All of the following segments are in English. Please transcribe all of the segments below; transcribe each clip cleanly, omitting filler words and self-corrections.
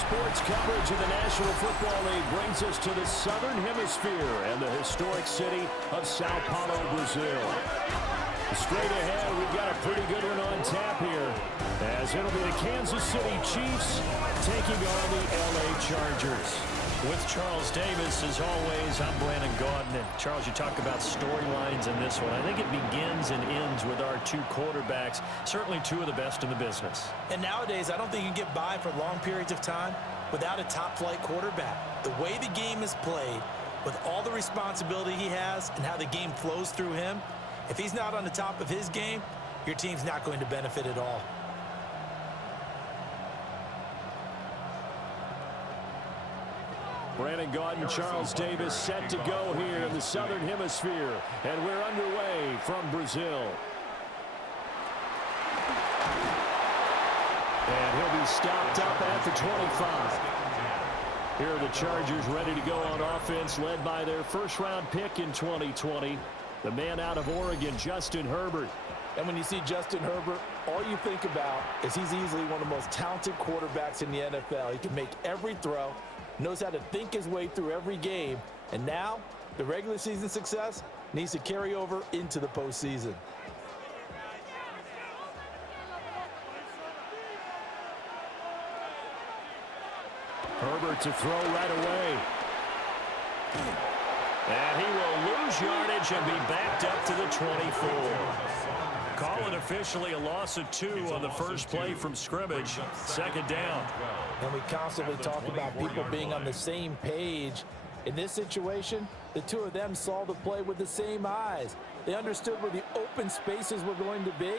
Sports coverage of the National Football League brings us to the Southern Hemisphere and the historic city of Sao Paulo, Brazil. Straight ahead, we've got a pretty good one on tap here, as it'll be the Kansas City Chiefs taking on the LA Chargers. With Charles Davis, as always, I'm Brandon Gaudin. And Charles, you talk about storylines in this one. I think it begins and ends with our two quarterbacks, certainly two of the best in the business. And nowadays, I don't think you can get by for long periods of time without a top-flight quarterback. The way the game is played, with all the responsibility he has and how the game flows through him, if he's not on the top of his game, your team's not going to benefit at all. Brandon Gaudin, Charles Davis set to go here in the Southern Hemisphere. And we're underway from Brazil. And he'll be stopped up at the 25. Here are the Chargers ready to go on offense, led by their first-round pick in 2020, the man out of Oregon, Justin Herbert. And when you see Justin Herbert, all you think about is he's easily one of the most talented quarterbacks in the NFL. He can make every throw, knows how to think his way through every game, and now the regular season success needs to carry over into the postseason. Herbert to throw right away. And he will lose yardage and be backed up to the 24. Call it officially a loss of 2 on the first play from scrimmage. Second down. And we constantly talk about people being on the same page. In this situation, the two of them saw the play with the same eyes. They understood where the open spaces were going to be,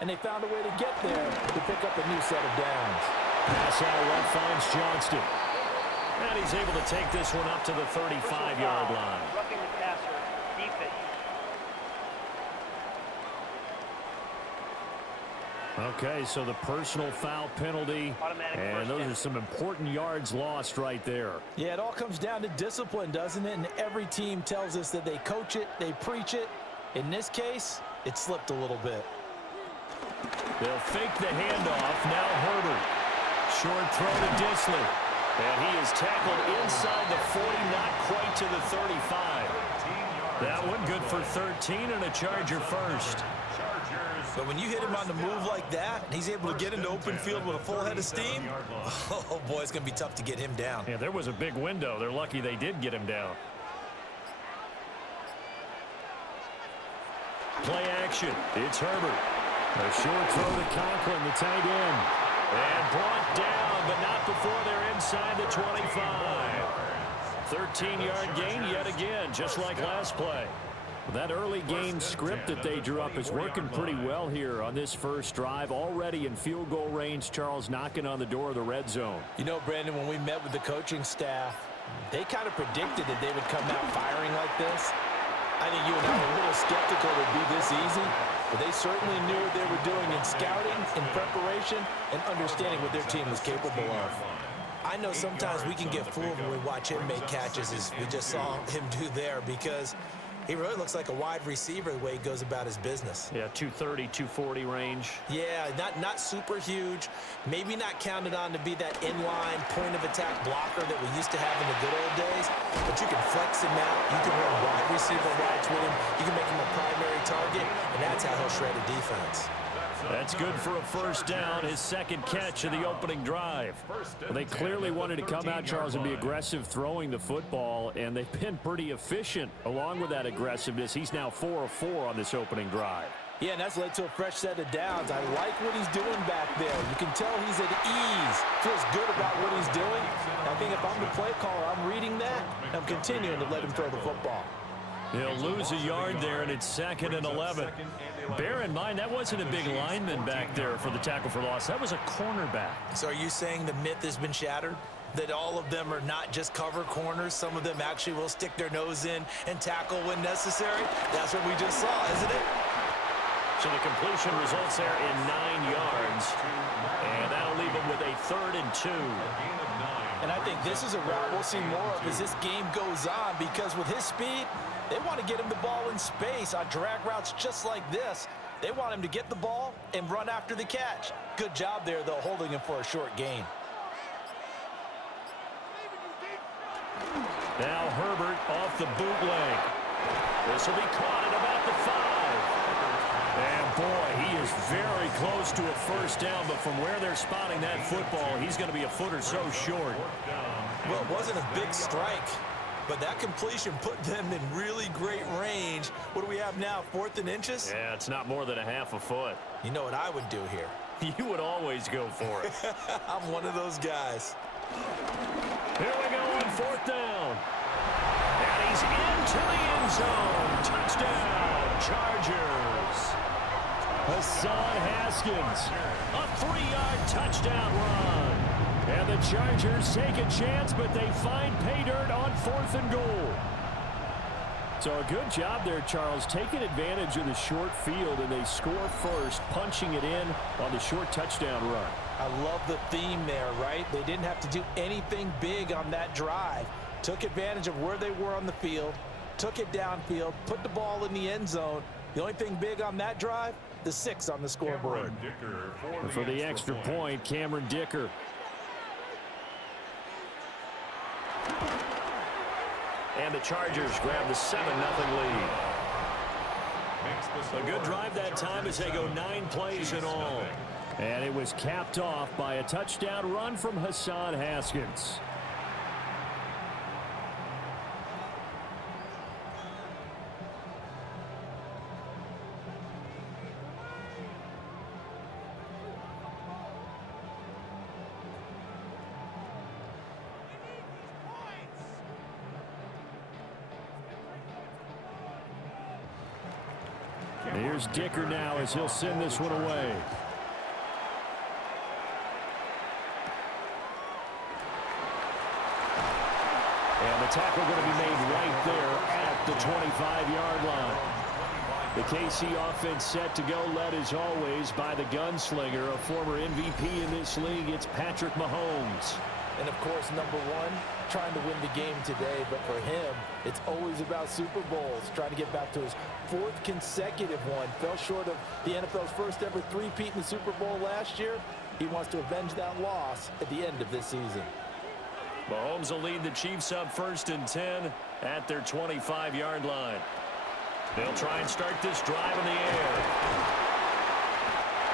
and they found a way to get there to pick up a new set of downs. Pass out left finds Johnston. And he's able to take this one up to the 35-yard line. Roughing the passer, defense. Okay, so the personal foul penalty, and those are some important yards lost right there. Yeah, it all comes down to discipline, doesn't it? And every team tells us that they coach it, they preach it. In this case, it slipped a little bit. They'll fake the handoff. Now Herbert. Short throw to Disley. And he is tackled inside the 40, not quite to the 35. That one good for 13 and a Charger first. But when you hit him on the move like that, and he's able to get into open field with a full head of steam, oh boy, it's going to be tough to get him down. Yeah, there was a big window. They're lucky they did get him down. Play action. It's Herbert. A short throw to Conklin, the tight end. And brought down, but not before they're inside the 25. 13-yard gain yet again, just like last play. That early game script that they drew up is working pretty well here on this first drive. Already in field goal range, Charles knocking on the door of the red zone. You know, Brandon, when we met with the coaching staff, they kind of predicted that they would come out firing like this. I think you and I were a little skeptical it would be this easy, but they certainly knew what they were doing in scouting, in preparation, and understanding what their team was capable of. I know sometimes we can get fooled when we watch him make catches, as we just saw him do there, because he really looks like a wide receiver the way he goes about his business. Yeah, 230, 240 range. Yeah, not super huge. Maybe not counted on to be that inline point-of-attack blocker that we used to have in the good old days. But you can flex him out. You can run wide receiver routes with him. You can make him a primary target, and that's how he'll shred a defense. That's good for a first down, his second catch of the opening drive. Well, they clearly wanted to come out, Charles, and be aggressive throwing the football, and they've been pretty efficient along with that aggressiveness. He's now 4 of 4 on this opening drive. Yeah, and that's led to a fresh set of downs. I like what he's doing back there. You can tell he's at ease, feels good about what he's doing. I think if I'm the play caller, I'm reading that, and I'm continuing to let him throw the football. He'll lose a yard there, and it's 2nd and 11. Bear in mind, that wasn't a big lineman back there for the tackle for loss. That was a cornerback. So are you saying the myth has been shattered? That all of them are not just cover corners? Some of them actually will stick their nose in and tackle when necessary? That's what we just saw, isn't it? So the completion results there in 9 yards. And that'll leave him with a 3rd and 2. And I think this is a route we'll see more of as this game goes on, because with his speed, they want to get him the ball in space on drag routes just like this. They want him to get the ball and run after the catch. Good job there, though, holding him for a short gain. Now Herbert off the bootleg. This will be caught at about the 5. And boy, he is very close to a first down, but from where they're spotting that football, he's going to be a foot or so short. Well, it wasn't a big strike, but that completion put them in really great range. What do we have now, 4th and inches? Yeah, it's not more than a half a foot. You know what I would do here? You would always go for it. I'm one of those guys. Here we go on 4th down. And he's into the end zone. Touchdown, Chargers. Hassan Haskins, a 3-yard touchdown run. And the Chargers take a chance, but they find pay dirt on 4th and goal. So a good job there, Charles, taking advantage of the short field, and they score first, punching it in on the short touchdown run. I love the theme there, right? They didn't have to do anything big on that drive. Took advantage of where they were on the field, took it downfield, put the ball in the end zone. The only thing big on that drive, the 6 on the scoreboard. For the extra point, Cameron Dicker. And the Chargers grab the 7-0 lead. A good drive that time as they go 9 plays in all. And it was capped off by a touchdown run from Hassan Haskins. Here's Dicker now as he'll send this one away. And the tackle going to be made right there at the 25-yard line. The KC offense set to go, led as always by the gunslinger, a former MVP in this league. It's Patrick Mahomes. And, of course, number 1, trying to win the game today. But for him, it's always about Super Bowls, trying to get back to his 4th consecutive one. Fell short of the NFL's first ever three-peat in the Super Bowl last year. He wants to avenge that loss at the end of this season. Mahomes will lead the Chiefs up 1st and 10 at their 25-yard line. They'll try and start this drive in the air.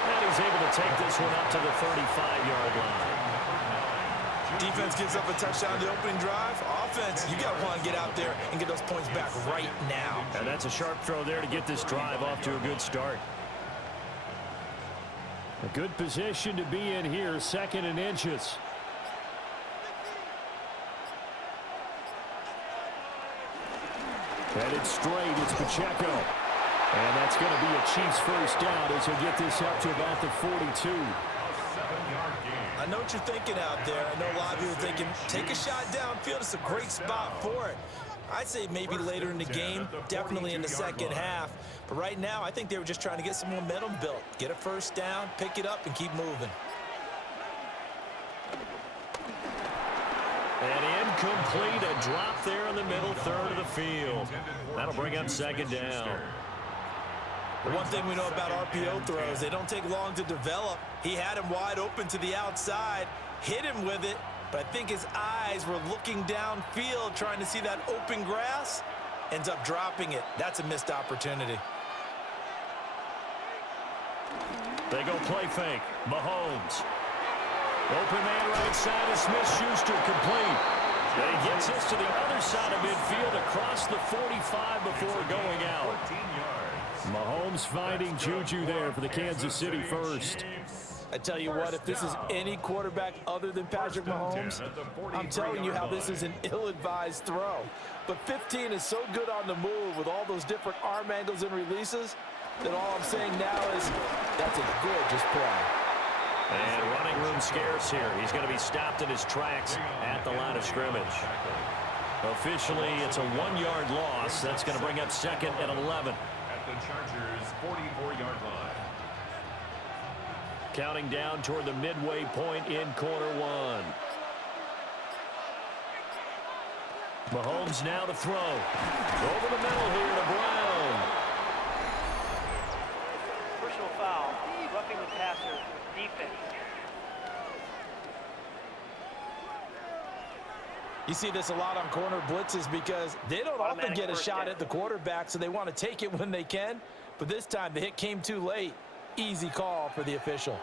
And he's able to take this one up to the 35-yard line. Defense gives up a touchdown the opening drive. Offense, you got to want to get out there and get those points back right now. And that's a sharp throw there to get this drive off to a good start. A good position to be in here, 2nd and inches. Headed straight, it's Pacheco. And that's going to be a Chiefs first down as he'll get this up to about the 42. I know what you're thinking out there. I know a lot of you are thinking, take a shot downfield. It's a great spot for it. I'd say maybe later in the game, definitely in the second half. But right now, I think they were just trying to get some momentum built. Get a first down, pick it up, and keep moving. And incomplete, a drop there in the middle third of the field. That'll bring up 2nd down. The one thing we know about RPO throws, they don't take long to develop. He had him wide open to the outside, hit him with it, but I think his eyes were looking downfield trying to see that open grass, ends up dropping it. That's a missed opportunity. They go play fake. Mahomes. Open man right side of Smith-Schuster, complete. Then he gets this to the other side of midfield across the 45 before going out. Mahomes finding Juju there for the Kansas City first. I tell you what, if this is any quarterback other than Patrick Mahomes, I'm telling you how this is an ill-advised throw. But 15 is so good on the move with all those different arm angles and releases that all I'm saying now is that's a gorgeous play. And running room scarce here. He's going to be stopped in his tracks at the line of scrimmage. Officially, it's a 1-yard loss. That's going to bring up 2nd and 11. At the Chargers' 44-yard line. Counting down toward the midway point in quarter 1. Mahomes now to throw. Over the middle here to Brown. Personal foul, roughing the passer, defense. You see this a lot on corner blitzes because they don't often get a shot at the quarterback, so they want to take it when they can. But this time, the hit came too late. Easy call for the official.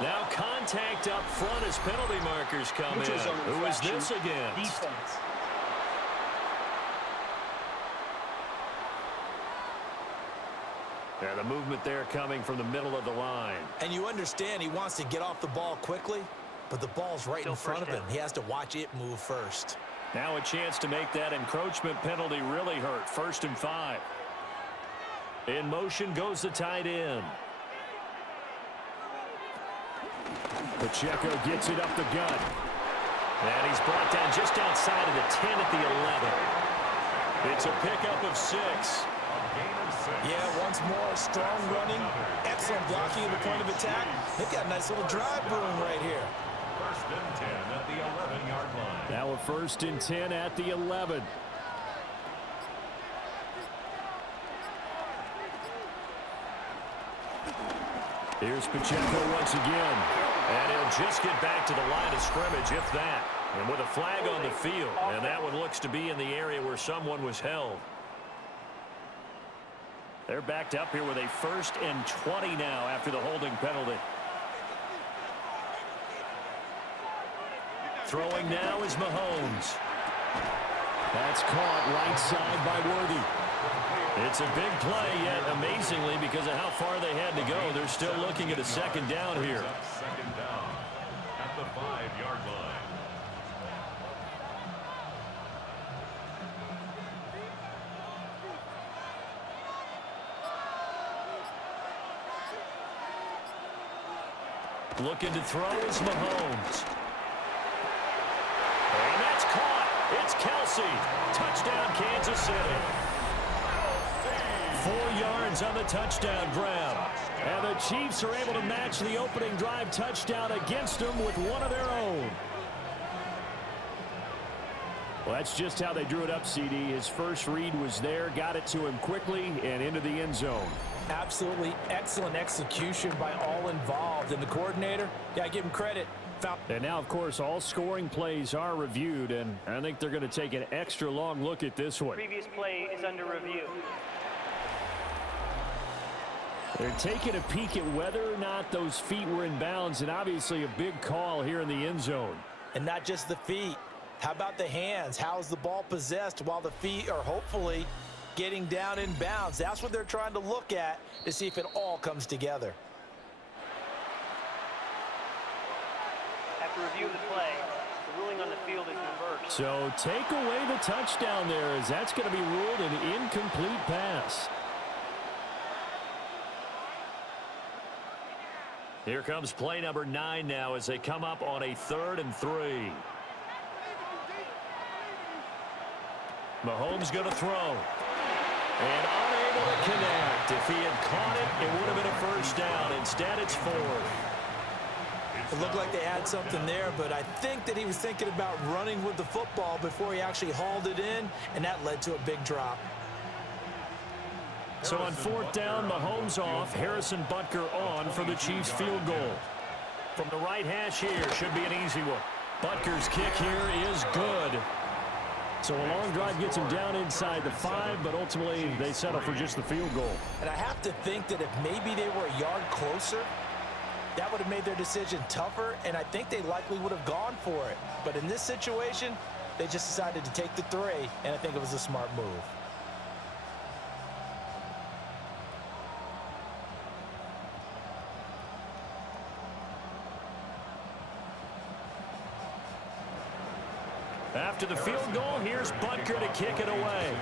Now contact up front as penalty markers come in. Who is this against? Defense. Yeah, the movement there coming from the middle of the line. And you understand he wants to get off the ball quickly, but the ball's right in front of him. He has to watch it move first. Now a chance to make that encroachment penalty really hurt. 1st and 5. In motion goes the tight end. Pacheco gets it up the gut. And he's brought down just outside of the 10 at the 11. It's a pickup of 6. Yeah, once more, strong running, excellent blocking at the point of attack. They've got a nice little drive brewing right here. 1st and 10 at the 11-yard line. Now a 1st and 10 at the 11. Here's Pacheco once again. And he'll just get back to the line of scrimmage, if that. And with a flag on the field. And that one looks to be in the area where someone was held. They're backed up here with a 1st and 20 now after the holding penalty. Throwing now is Mahomes. That's caught right side by Worthy. It's a big play, yet amazingly, because of how far they had to go, they're still looking at a 2nd down here. 2nd down at the 5-yard line. Looking to throw is Mahomes. And that's caught. It's Kelsey. Touchdown, Kansas City. 4 yards on the touchdown grab. And the Chiefs are able to match the opening drive touchdown against them with one of their own. Well, that's just how they drew it up, CD. His first read was there, got it to him quickly, and into the end zone. Absolutely excellent execution by all involved. And the coordinator, yeah, give him credit. And now, of course, all scoring plays are reviewed, and I think they're going to take an extra long look at this one. Previous play is under review. They're taking a peek at whether or not those feet were in bounds, and obviously a big call here in the end zone. And not just the feet. How about the hands? How's the ball possessed while the feet are hopefully getting down in bounds? That's what they're trying to look at to see if it all comes together. After review of the play, the ruling on the field is reversed. So take away the touchdown there, as that's going to be ruled an incomplete pass. Here comes play number 9 now as they come up on a 3rd and 3. Mahomes going to throw. And unable to connect. If he had caught it, it would have been a 1st down. Instead, it's 4th. It looked like they had something there, but I think that he was thinking about running with the football before he actually hauled it in, and that led to a big drop. So on 4th down, Mahomes off, Harrison Butker on for the Chiefs field goal. From the right hash here, should be an easy one. Butker's kick here is good. So a long drive gets him down inside the 5, but ultimately they settle for just the field goal. And I have to think that if maybe they were a yard closer, that would have made their decision tougher, and I think they likely would have gone for it. But in this situation, they just decided to take the 3, and I think it was a smart move. After the field goal, here's Butker to kick it away.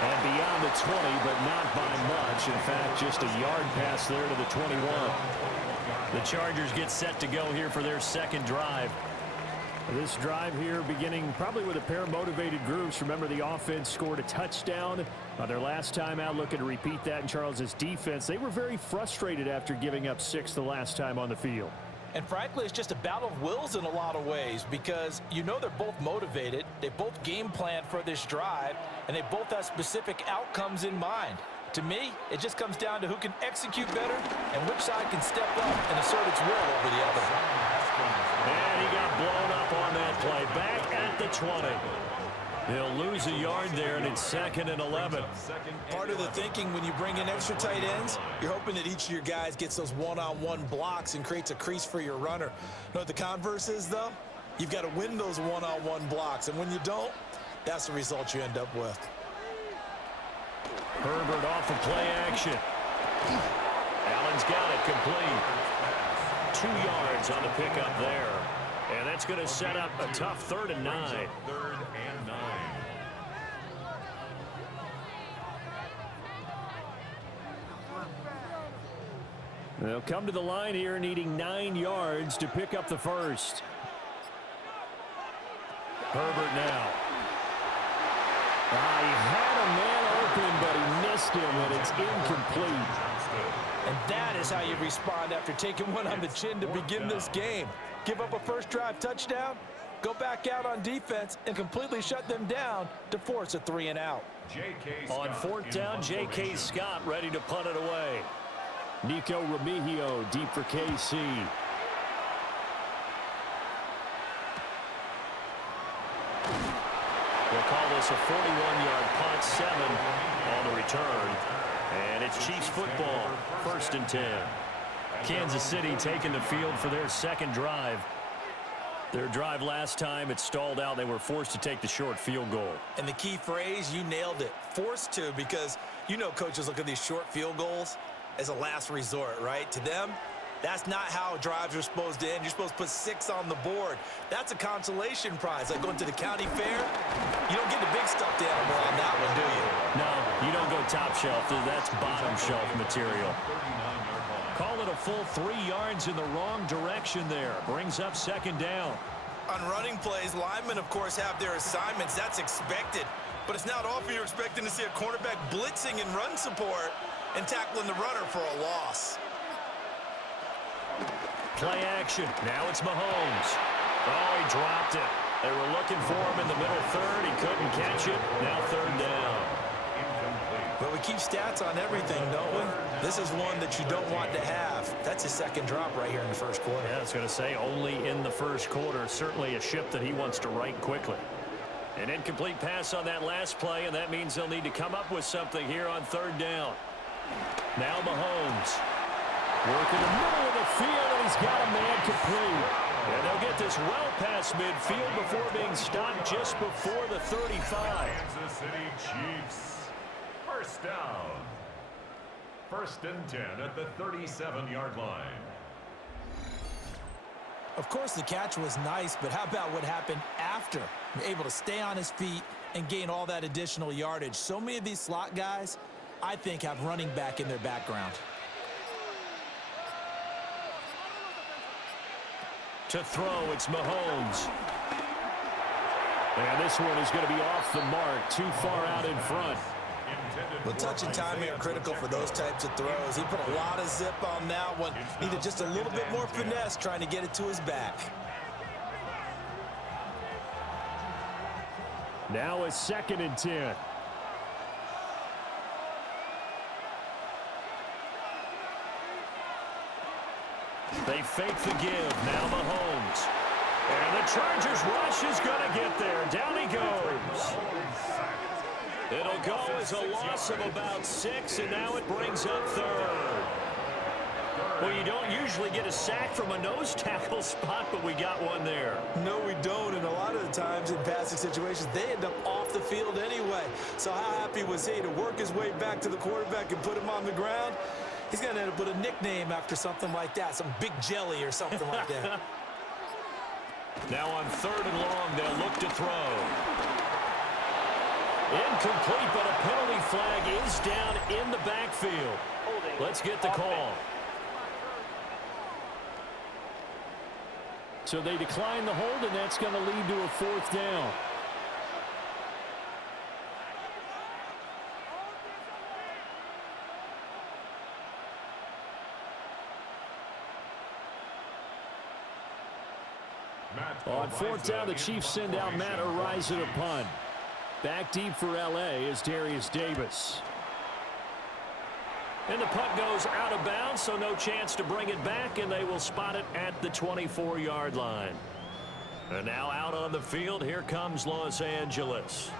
And beyond the 20, but not by much. In fact, just a yard pass there to the 21. The Chargers get set to go here for their 2nd drive. This drive here beginning probably with a pair of motivated groups. Remember, the offense scored a touchdown on their last time out. Looking to repeat that in Charles' defense. They were very frustrated after giving up 6 the last time on the field. And frankly, it's just a battle of wills in a lot of ways because you know they're both motivated. They both game plan for this drive, and they both have specific outcomes in mind. To me, it just comes down to who can execute better and which side can step up and assert its will over the other. And he got blown up on that play. Back at the 20. He'll lose a yard there, and it's 2nd and 11. Part of the thinking when you bring in extra tight ends, you're hoping that each of your guys gets those one-on-one blocks and creates a crease for your runner. You know what the converse is, though? You've got to win those one-on-one blocks, and when you don't, that's the result you end up with. Herbert off of play action. Allen's got it complete. 2 yards on the pickup there. And that's going to set up a tough 3rd and 9. 3rd and 9. They'll come to the line here needing 9 yards to pick up the first. Herbert now. He had a man open, but he missed him, and it's incomplete. And that is how you respond after taking one on the chin to begin this game. Give up a first drive touchdown, go back out on defense, and completely shut them down to force a 3 and out. On 4th down, J.K. Scott ready to punt it away. Nico Remigio deep for KC. We'll call this a 41-yard punt, 7 on the return. And it's Chiefs football, 1st and 10. Kansas City taking the field for their 2nd drive. Their drive last time, it stalled out. They were forced to take the short field goal. And the key phrase, you nailed it, forced to, because you know coaches look at these short field goals as a last resort, right? To them, that's not how drives are supposed to end. You're supposed to put 6 on the board. That's a consolation prize. Like going to the county fair, you don't get the big stuffed animal on that one, do you? No, you don't go top shelf. That's bottom shelf material. Call it a full 3 yards in the wrong direction there. Brings up 2nd down. On running plays, linemen, of course, have their assignments. That's expected. But it's not often you're expecting to see a cornerback blitzing in run support and tackling the runner for a loss. Play action. Now it's Mahomes. Oh, he dropped it. They were looking for him in the middle 3rd. He couldn't catch it. Now 3rd down. Well, we keep stats on everything, don't we? This is one that you don't want to have. That's his 2nd drop right here in the 1st quarter. Yeah, I was going to say only in the 1st quarter. Certainly a ship that he wants to right quickly. An incomplete pass on that last play, and that means they'll need to come up with something here on 3rd down. Now Mahomes. Working the middle of the field, and he's got a man complete. And they'll get this well past midfield before being stopped just before the 35. Kansas City Chiefs. 1st down. 1st and 10 at the 37-yard line. Of course, the catch was nice, but how about what happened after? Able to stay on his feet and gain all that additional yardage. So many of these slot guys, I think, have running back in their background. To throw, it's Mahomes. And this one is going to be off the mark, too far out in front. Well, touch and timing are critical for those types of throws. He put a lot of zip on that one. Needed just a little bit more finesse trying to get it to his back. Now a 2nd and 10. They fake the give. Now Mahomes. And the Chargers rush is going to get there. Down he goes. It'll go as a loss of about 6, and now it brings up 3rd. Well, you don't usually get a sack from a nose tackle spot, but we got one there. No, we don't, and a lot of the times in passing situations, they end up off the field anyway. So how happy was he to work his way back to the quarterback and put him on the ground? He's going to end up with a nickname after something like that, some Big Jelly or something like that. Now on 3rd and long, they'll look to throw. Incomplete, but a penalty flag is down in the backfield. Let's get the call. So they decline the hold, and that's going to lead to a 4th down. On 4th down, the Chiefs send out Matt Araiza to punt. Back deep for L.A. is Darius Davis. And the punt goes out of bounds, so no chance to bring it back, and they will spot it at the 24-yard line. And now out on the field, here comes Los Angeles.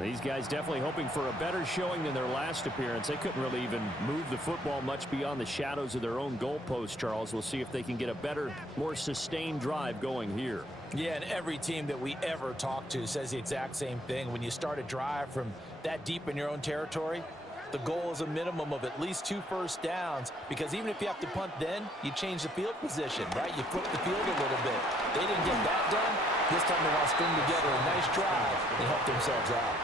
These guys definitely hoping for a better showing than their last appearance. They couldn't really even move the football much beyond the shadows of their own goalpost, Charles. We'll see if they can get a better, more sustained drive going here. Yeah, and every team that we ever talk to says the exact same thing. When you start a drive from that deep in your own territory, the goal is a minimum of at least 2 first downs, because even if you have to punt then, you change the field position, right? You flip the field a little bit. They didn't get that done. This time they want to string together a nice drive and help themselves out.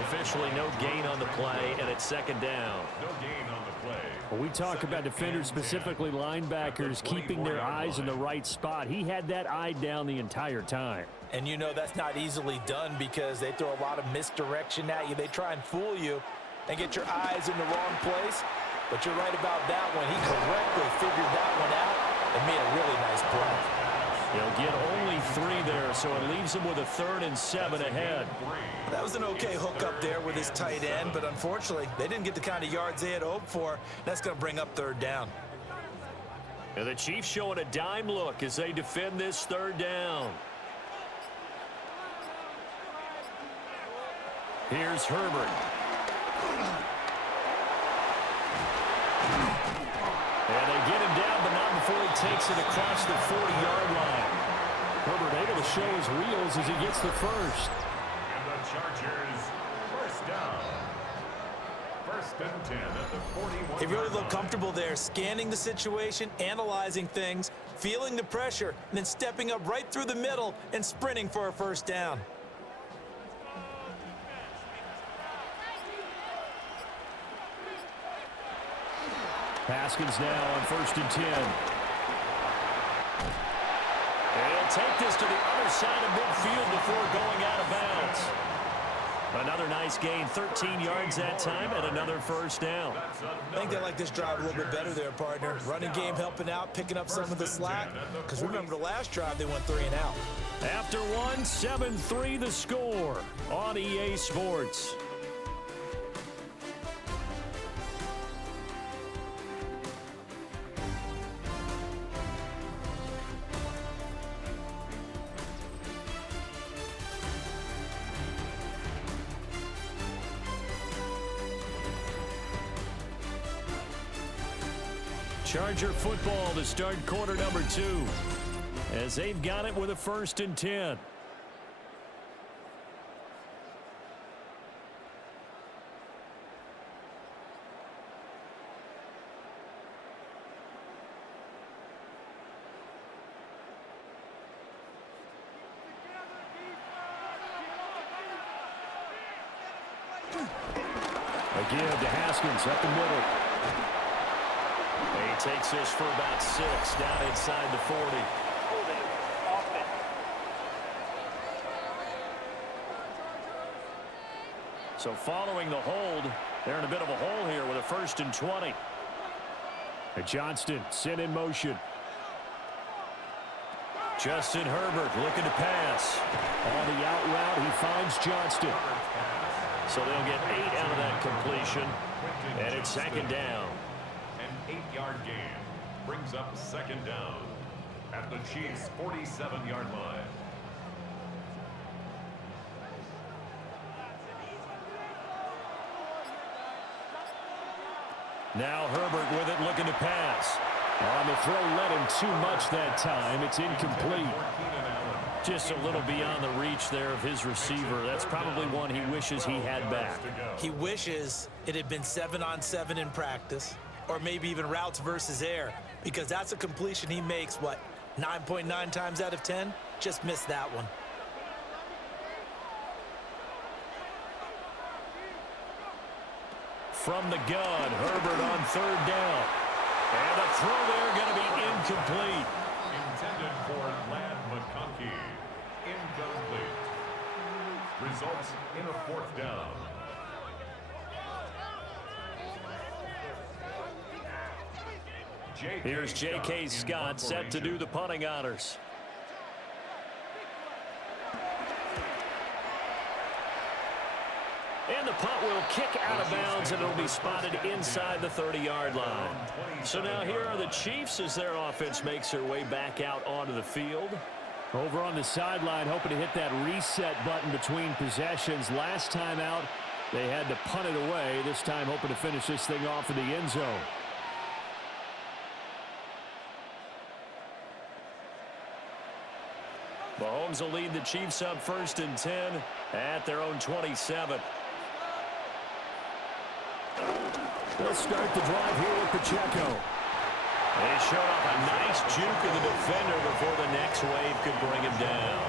Officially no gain on the play, and it's second down. No gain on the play. Well, we talk about defenders, specifically linebackers, keeping their eyes in the right spot. He had that eye down the entire time. And you know that's not easily done because they throw a lot of misdirection at you. They try and fool you and get your eyes in the wrong place. But you're right about that one. He correctly figured that one out and made a really nice play. He'll get only 3 there, so it leaves him with a 3rd and 7 ahead. That was an okay hook up there with his tight end, but unfortunately, they didn't get the kind of yards they had hoped for. That's going to bring up 3rd down. And the Chiefs showing a dime look as they defend this 3rd down. Here's Herbert. And they get him down, but not before he takes it across the 40-yard line. Herbert able to show his wheels as he gets the first. And the Chargers, first down. 1st and 10 at the 41. He really looked comfortable there, scanning the situation, analyzing things, feeling the pressure, and then stepping up right through the middle and sprinting for a 1st down. Haskins now on 1st and 10. And he'll take this to the other side of midfield before going out of bounds. Another nice gain, 13 yards that time, and another 1st down. I think they like this drive a little bit better there, partner. Running game helping out, picking up some of the slack. Because remember, the last drive, they went 3 and out. After one, 7-3 the score on EA Sports. Charger football to start quarter number 2 as they've got it with a 1st and 10. Again to Haskins up the middle. He takes this for about 6 down inside the 40. Holding offense. So following the hold, they're in a bit of a hole here with a 1st and 20. And Johnston sent in motion. Justin Herbert looking to pass. On the out route, he finds Johnston. So they'll get 8 out of that completion, and it's 2nd down. An 8-yard gain brings up 2nd down at the Chiefs' 47-yard line. Now Herbert with it, looking to pass. On the throw, led him too much that time. It's incomplete. Just a little beyond the reach there of his receiver. That's probably one he wishes he had back. He wishes it had been 7-on-7 in practice, or maybe even routes versus air, because that's a completion he makes, what, 9.9 times out of 10? Just missed that one. From the gun, Herbert on 3rd down. And the throw there going to be incomplete. Intended for Lad McConkey. Incomplete. Results in a 4th down. Here's J.K. Scott set to do the punting honors. And the punt will kick out of bounds, and it'll be spotted inside the 30-yard line. So now here are the Chiefs as their offense makes their way back out onto the field. Over on the sideline, hoping to hit that reset button between possessions. Last time out, they had to punt it away. This time hoping to finish this thing off in the end zone. Mahomes will lead the Chiefs up 1st and 10 at their own 27. They'll start the drive here with Pacheco. They showed off a nice juke of the defender before the next wave could bring him down.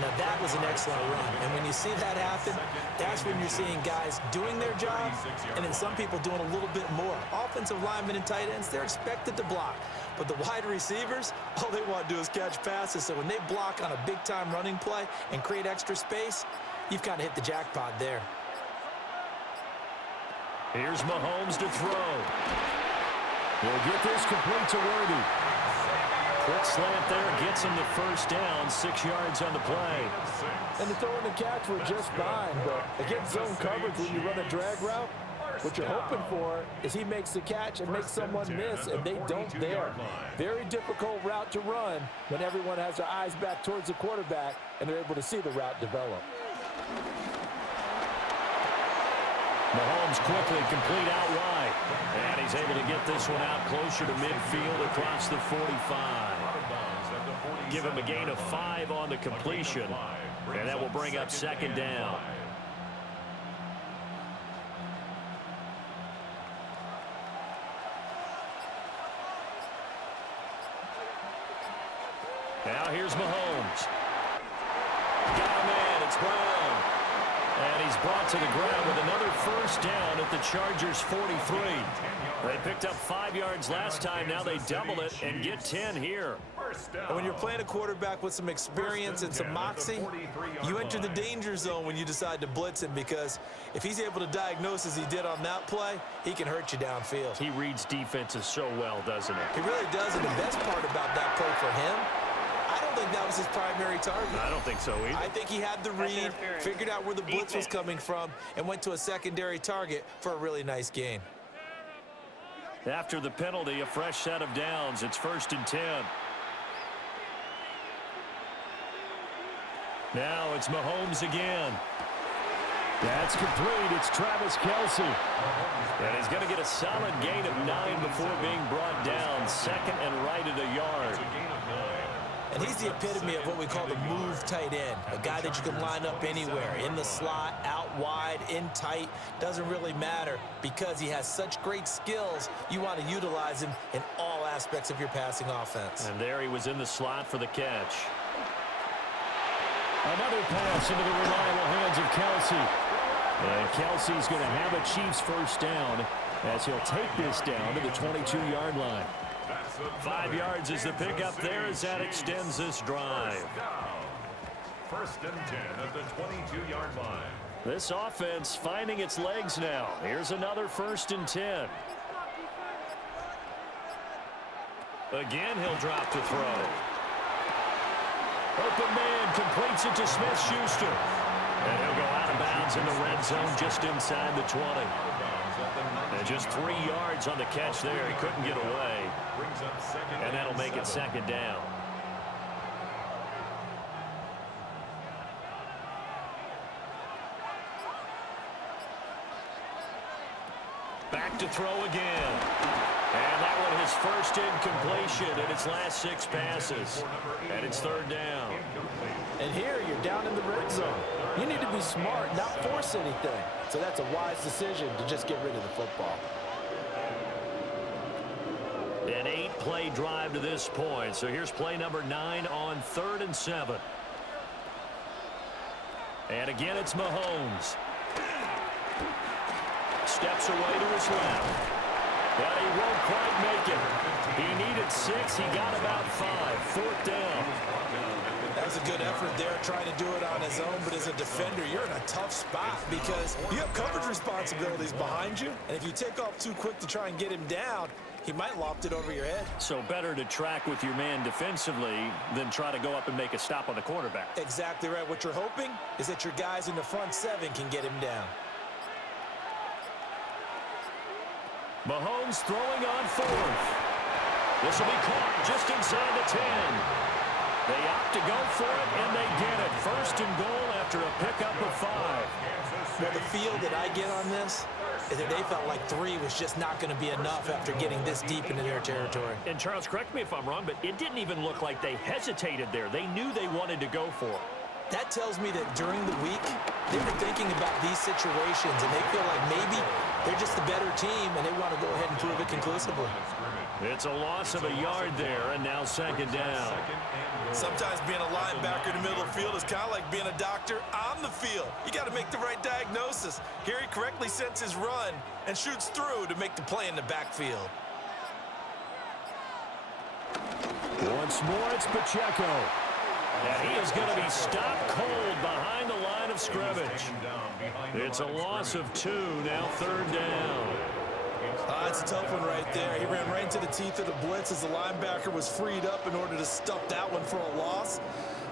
Now that was an excellent run, and when you see that happen, that's when you're seeing guys doing their job, and then some people doing a little bit more. Offensive linemen and tight ends, they're expected to block, but the wide receivers, all they want to do is catch passes, so when they block on a big-time running play and create extra space, you've kind of hit the jackpot there. Here's Mahomes to throw. He'll get this complete to Worthy. Quick slant there, gets him the first down, 6 yards on the play. And the throw and the catch were just fine, but against zone coverage when you run a drag route, what you're hoping for is he makes the catch and makes someone miss, and they don't there. Very difficult route to run when everyone has their eyes back towards the quarterback and they're able to see the route develop. Mahomes quickly complete out wide. And he's able to get this one out closer to midfield across the 45. Give him a gain of 5 on the completion. And that will bring up 2nd down. Now here's Mahomes. Got a man, it's Brown. And he's brought to the ground with another first down at the Chargers' 43. They picked up 5 yards last time. Now they double it and get 10 here. And when you're playing a quarterback with some experience and some moxie, you enter the danger zone when you decide to blitz him, because if he's able to diagnose as he did on that play, he can hurt you downfield. He reads defenses so well, doesn't he? He really does, and the best part about that play for him, I don't think that was his primary target. I don't think so either. I think he had the read, figured out where the blitz was coming from, and went to a secondary target for a really nice gain. After the penalty, a fresh set of downs. It's 1st and 10. Now it's Mahomes again. That's complete. It's Travis Kelce. And he's going to get a solid gain of 9 before being brought down. 2nd and right at a yard. And he's the epitome of what we call the move tight end, a guy that you can line up anywhere, in the slot, out wide, in tight, doesn't really matter, because he has such great skills. You want to utilize him in all aspects of your passing offense. And there he was in the slot for the catch. Another pass into the reliable hands of Kelce. And Kelce's going to have a Chiefs first down as he'll take this down to the 22-yard line. 5 yards is the pickup there as that extends this drive. 1st and 10 at the 22-yard line. This offense finding its legs now. Here's another 1st and 10. Again, he'll drop to throw. Open man completes it to Smith-Schuster. And he'll go out of bounds in the red zone just inside the 20. And just 3 yards on the catch there. He couldn't get away. And that'll make it 2nd down. Back to throw again. And that one his first incompletion in its last 6 passes. And it's 3rd down. And here you're down in the red zone. You need to be smart, not force anything. So that's a wise decision to just get rid of the football. An 8-play drive to this point. So here's play number 9 on 3rd and 7. And again, it's Mahomes. Steps away to his left. But he won't quite make it. He needed 6. He got about 5. 4th down. That was a good effort there, trying to do it on his own, but as a defender, you're in a tough spot because you have coverage responsibilities behind you, and if you take off too quick to try and get him down, he might loft it over your head. So better to track with your man defensively than try to go up and make a stop on the quarterback. Exactly right. What you're hoping is that your guys in the front seven can get him down. Mahomes throwing on fourth. This will be caught just inside the 10. They opt to go for it, and they get it. First and goal after a pickup of 5. Well, the feel that I get on this is that they felt like 3 was just not going to be enough after getting this deep into their territory. And Charles, correct me if I'm wrong, but it didn't even look like they hesitated there. They knew they wanted to go for it. That tells me that during the week, they were thinking about these situations, and they feel like maybe they're just the better team, and they want to go ahead and prove it conclusively. It's a loss of a yard there, and now second down. Sometimes being a linebacker in the middle of the field is kind of like being a doctor on the field. You got to make the right diagnosis. Here he correctly sets his run and shoots through to make the play in the backfield. Once more, it's Pacheco. And he is going to be stopped cold behind the line of scrimmage. It's a loss of 2, now third down. That's a tough one right there. He ran right into the teeth of the blitz as the linebacker was freed up in order to stuff that one for a loss.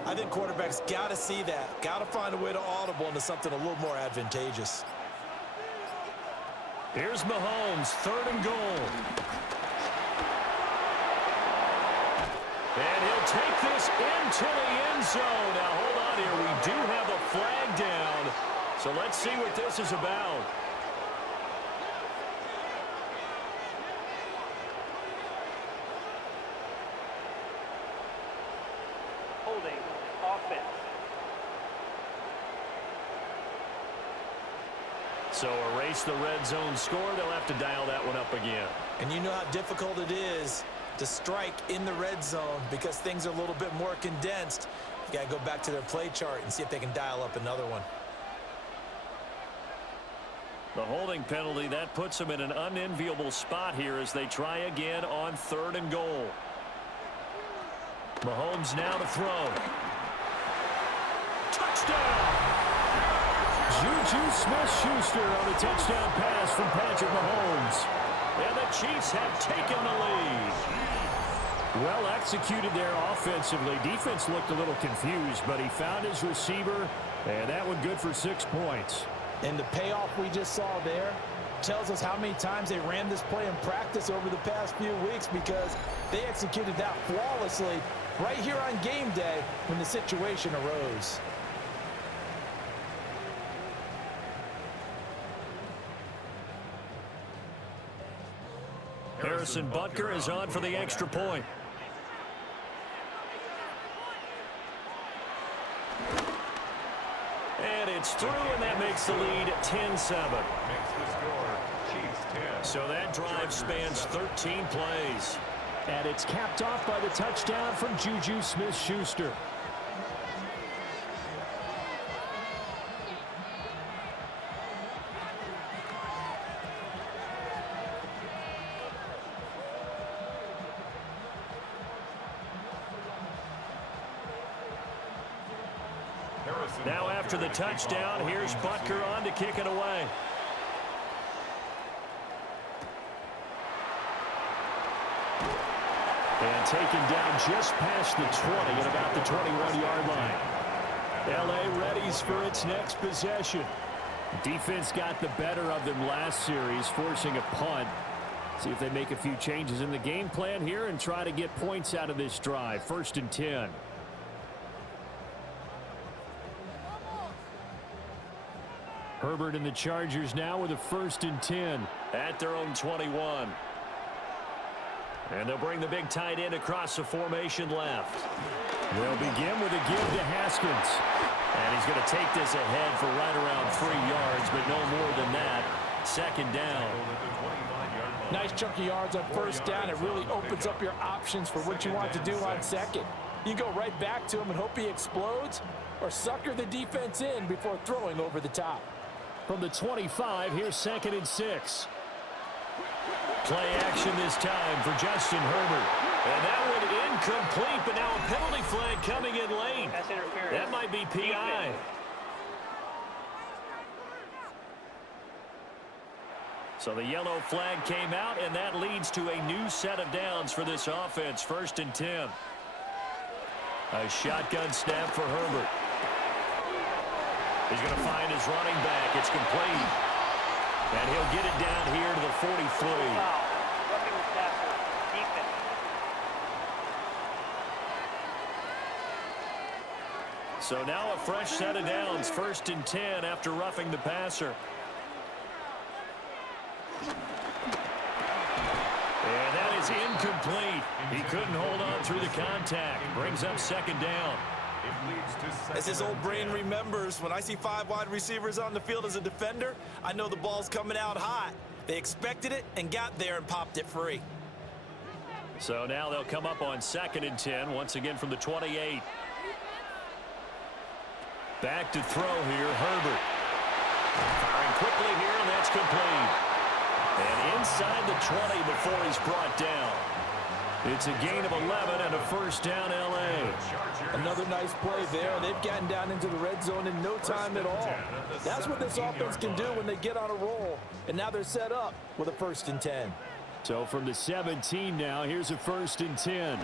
I think quarterbacks got to see that. Got to find a way to audible into something a little more advantageous. Here's Mahomes, third and goal. And he'll take this into the end zone. Now, hold on here. We do have a flag down. So let's see what this is about. Holding. Offense. So erase the red zone score. They'll have to dial that one up again. And you know how difficult it is to strike in the red zone because things are a little bit more condensed. You got to go back to their play chart and see if they can dial up another one. The holding penalty, that puts them in an unenviable spot here as they try again on third and goal. Mahomes now to throw. Touchdown! Juju Smith-Schuster on a touchdown pass from Patrick Mahomes. And the Chiefs have taken the lead. Well executed there offensively. Defense looked a little confused, but he found his receiver, and that one good for 6 points. And the payoff we just saw there tells us how many times they ran this play in practice over the past few weeks because they executed that flawlessly right here on game day when the situation arose. Harrison Butker is on for the extra point. And it's through, and that makes the lead 10-7. So that drive spans 13 plays. And it's capped off by the touchdown from Juju Smith-Schuster. Now after the touchdown, here's Butker on to kick it away. And taken down just past the 20 at about the 21-yard line. LA readies for its next possession. Defense got the better of them last series, forcing a punt. See if they make a few changes in the game plan here and try to get points out of this drive. 1st and 10. Herbert and the Chargers now with a 1st and 10 at their own 21. And they'll bring the big tight end across the formation left. They'll begin with a give to Haskins. And he's going to take this ahead for right around 3 yards, but no more than that. 2nd down. Nice chunk of yards on 1st down. It really opens up your options for what you want to do on 2nd. You go right back to him and hope he explodes, or sucker the defense in before throwing over the top. From the 25, here's 2nd and 6. Play action this time for Justin Herbert. And that one incomplete, but now a penalty flag coming in late. That's interference. That might be PI. So the yellow flag came out, and that leads to a new set of downs for this offense. 1st and 10. A shotgun snap for Herbert. He's going to find his running back. It's complete. And he'll get it down here to the 43. Roughing the passer, defense. So now a fresh set of downs. 1st and 10 after roughing the passer. And that is incomplete. He couldn't hold on through the contact. Brings up 2nd down. As his old brain remembers, when I see 5 wide receivers on the field as a defender, I know the ball's coming out hot. They expected it and got there and popped it free. So now they'll come up on 2nd and 10, once again from the 28. Back to throw here, Herbert. Firing quickly here, and that's complete. And inside the 20 before he's brought down. It's a gain of 11 and a 1st down, L.A. Another nice play there. They've gotten down into the red zone in no time at all. That's what this offense can do when they get on a roll. And now they're set up with a 1st and 10. So from the 17 now, here's a 1st and 10.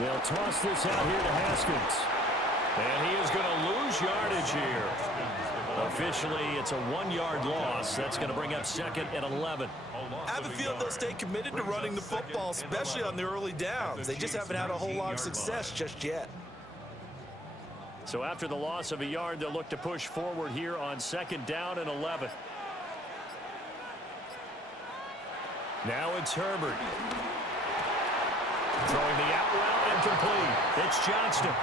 They'll toss this out here to Haskins. And he is going to lose yardage here. Officially, it's a 1-yard loss. That's going to bring up 2nd and 11. I have a feeling they'll stay committed to running the football, especially on the early downs. They just haven't had a whole lot of success just yet. So after the loss of a yard, they'll look to push forward here on 2nd down and 11. Now it's Herbert. Throwing the out route incomplete. It's Johnston.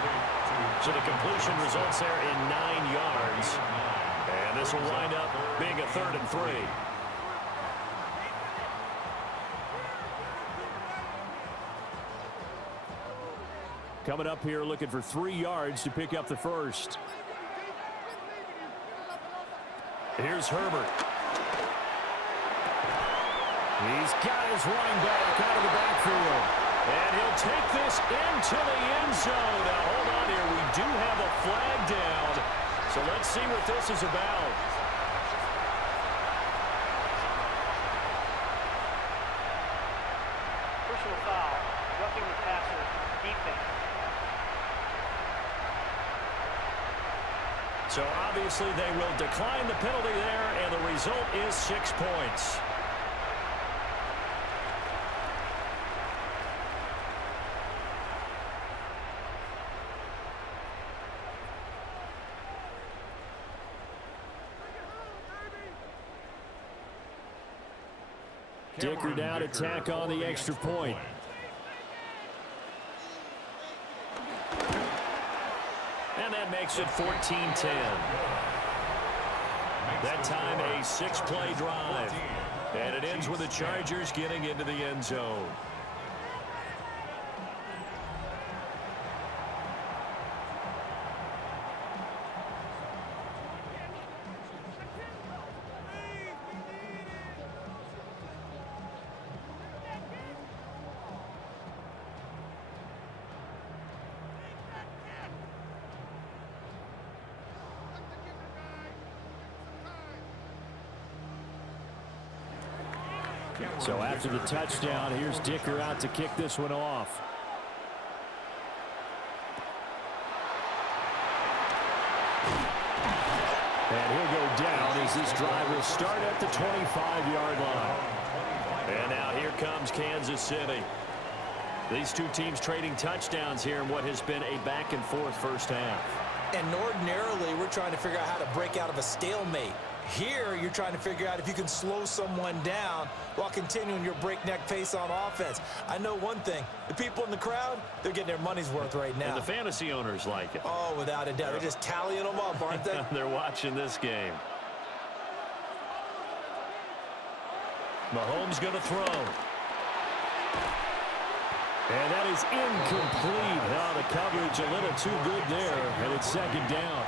So the completion results there in 9 yards. And this will wind up being a 3rd and 3. Coming up here looking for 3 yards to pick up the 1st. Here's Herbert. He's got his running back out of the backfield. And he'll take this into the end zone. Now, hold on here. We do have a flag down. So let's see what this is about. Personal foul. Roughing the passer, defense. So obviously they will decline the penalty there, and the result is 6 points. Dicker down to tack on the extra point. And that makes it 14-10. That time a 6-play drive. And it ends with the Chargers getting into the end zone. So after the touchdown, here's Dicker out to kick this one off. And he'll go down as this drive will start at the 25-yard line. And now here comes Kansas City. These two teams trading touchdowns here in what has been a back-and-forth first half. And ordinarily, we're trying to figure out how to break out of a stalemate. Here, you're trying to figure out if you can slow someone down while continuing your breakneck pace on offense. I know one thing. The people in the crowd, they're getting their money's worth right now. And the fantasy owners like it. Oh, without a doubt. They're just tallying them up, aren't they? They're watching this game. Mahomes going to throw. And that is incomplete. Now the coverage a little too good there, and it's 2nd down.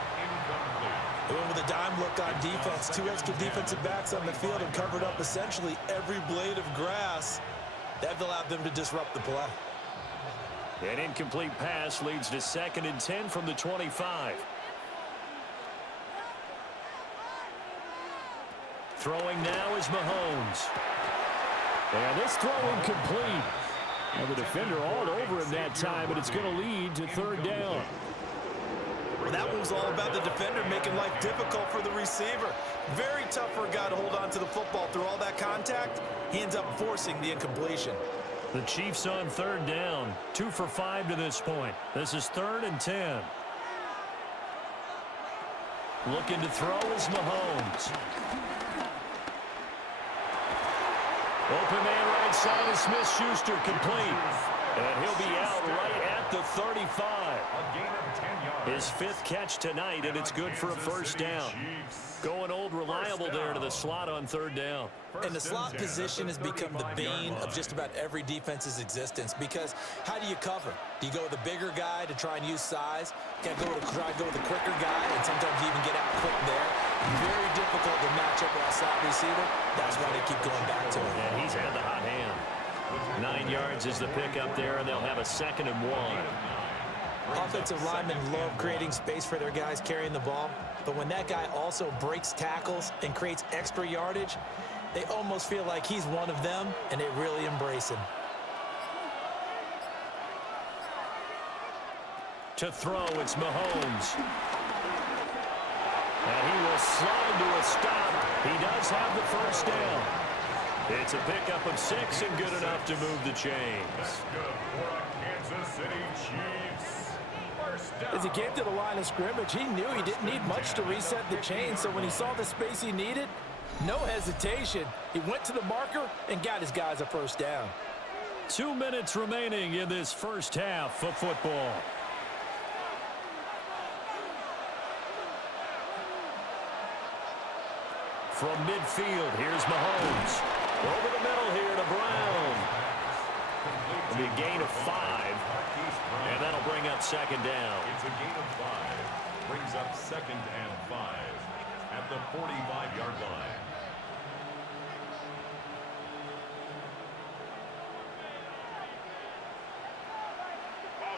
And with a dime look on defense, 2 extra defensive backs on the field and covered up essentially every blade of grass. That allowed them to disrupt the play. An incomplete pass leads to 2nd and 10 from the 25. Throwing now is Mahomes. And this throw incomplete. And the defender all over him that time, and it's going to lead to third down. Well, that one was all about the defender making life difficult for the receiver. Very tough for a guy to hold on to the football through all that contact. He ends up forcing the incompletion. The Chiefs on third down. 2 for 5 to this point. This is 3rd and 10. Looking to throw is Mahomes. Open man right side is Smith-Schuster, complete. And he'll be out right at the 35. His 5th catch tonight, and it's good for a first down. Going old reliable there to the slot on third down. And the slot position has become the bane of just about every defense's existence, because how do you cover? Do you go with a bigger guy to try and use size? You got to try to go with a quicker guy, and sometimes you even get out quick there. Very difficult to match up with a slot receiver. That's why they keep going back to him. Yeah, he's had the hot hand. 9 yards is the pickup there, and they'll have a 2nd and 1. Offensive linemen love creating space for their guys carrying the ball, but when that guy also breaks tackles and creates extra yardage, they almost feel like he's one of them, and they really embrace him. To throw, it's Mahomes. And he will slide to a stop. He does have the first down. It's a pickup of 6 and good enough to move the chains. Kansas City Chiefs. As he came to the line of scrimmage, he knew he didn't need much to reset the chain, so when he saw the space he needed, no hesitation. He went to the marker and got his guys a first down. 2 minutes remaining in this first half of football. From midfield, here's Mahomes. Over the middle here to Brown. It'll be a gain of 5, and that'll bring up 2nd down. It's a gain of 5. Brings up 2nd and 5 at the 45-yard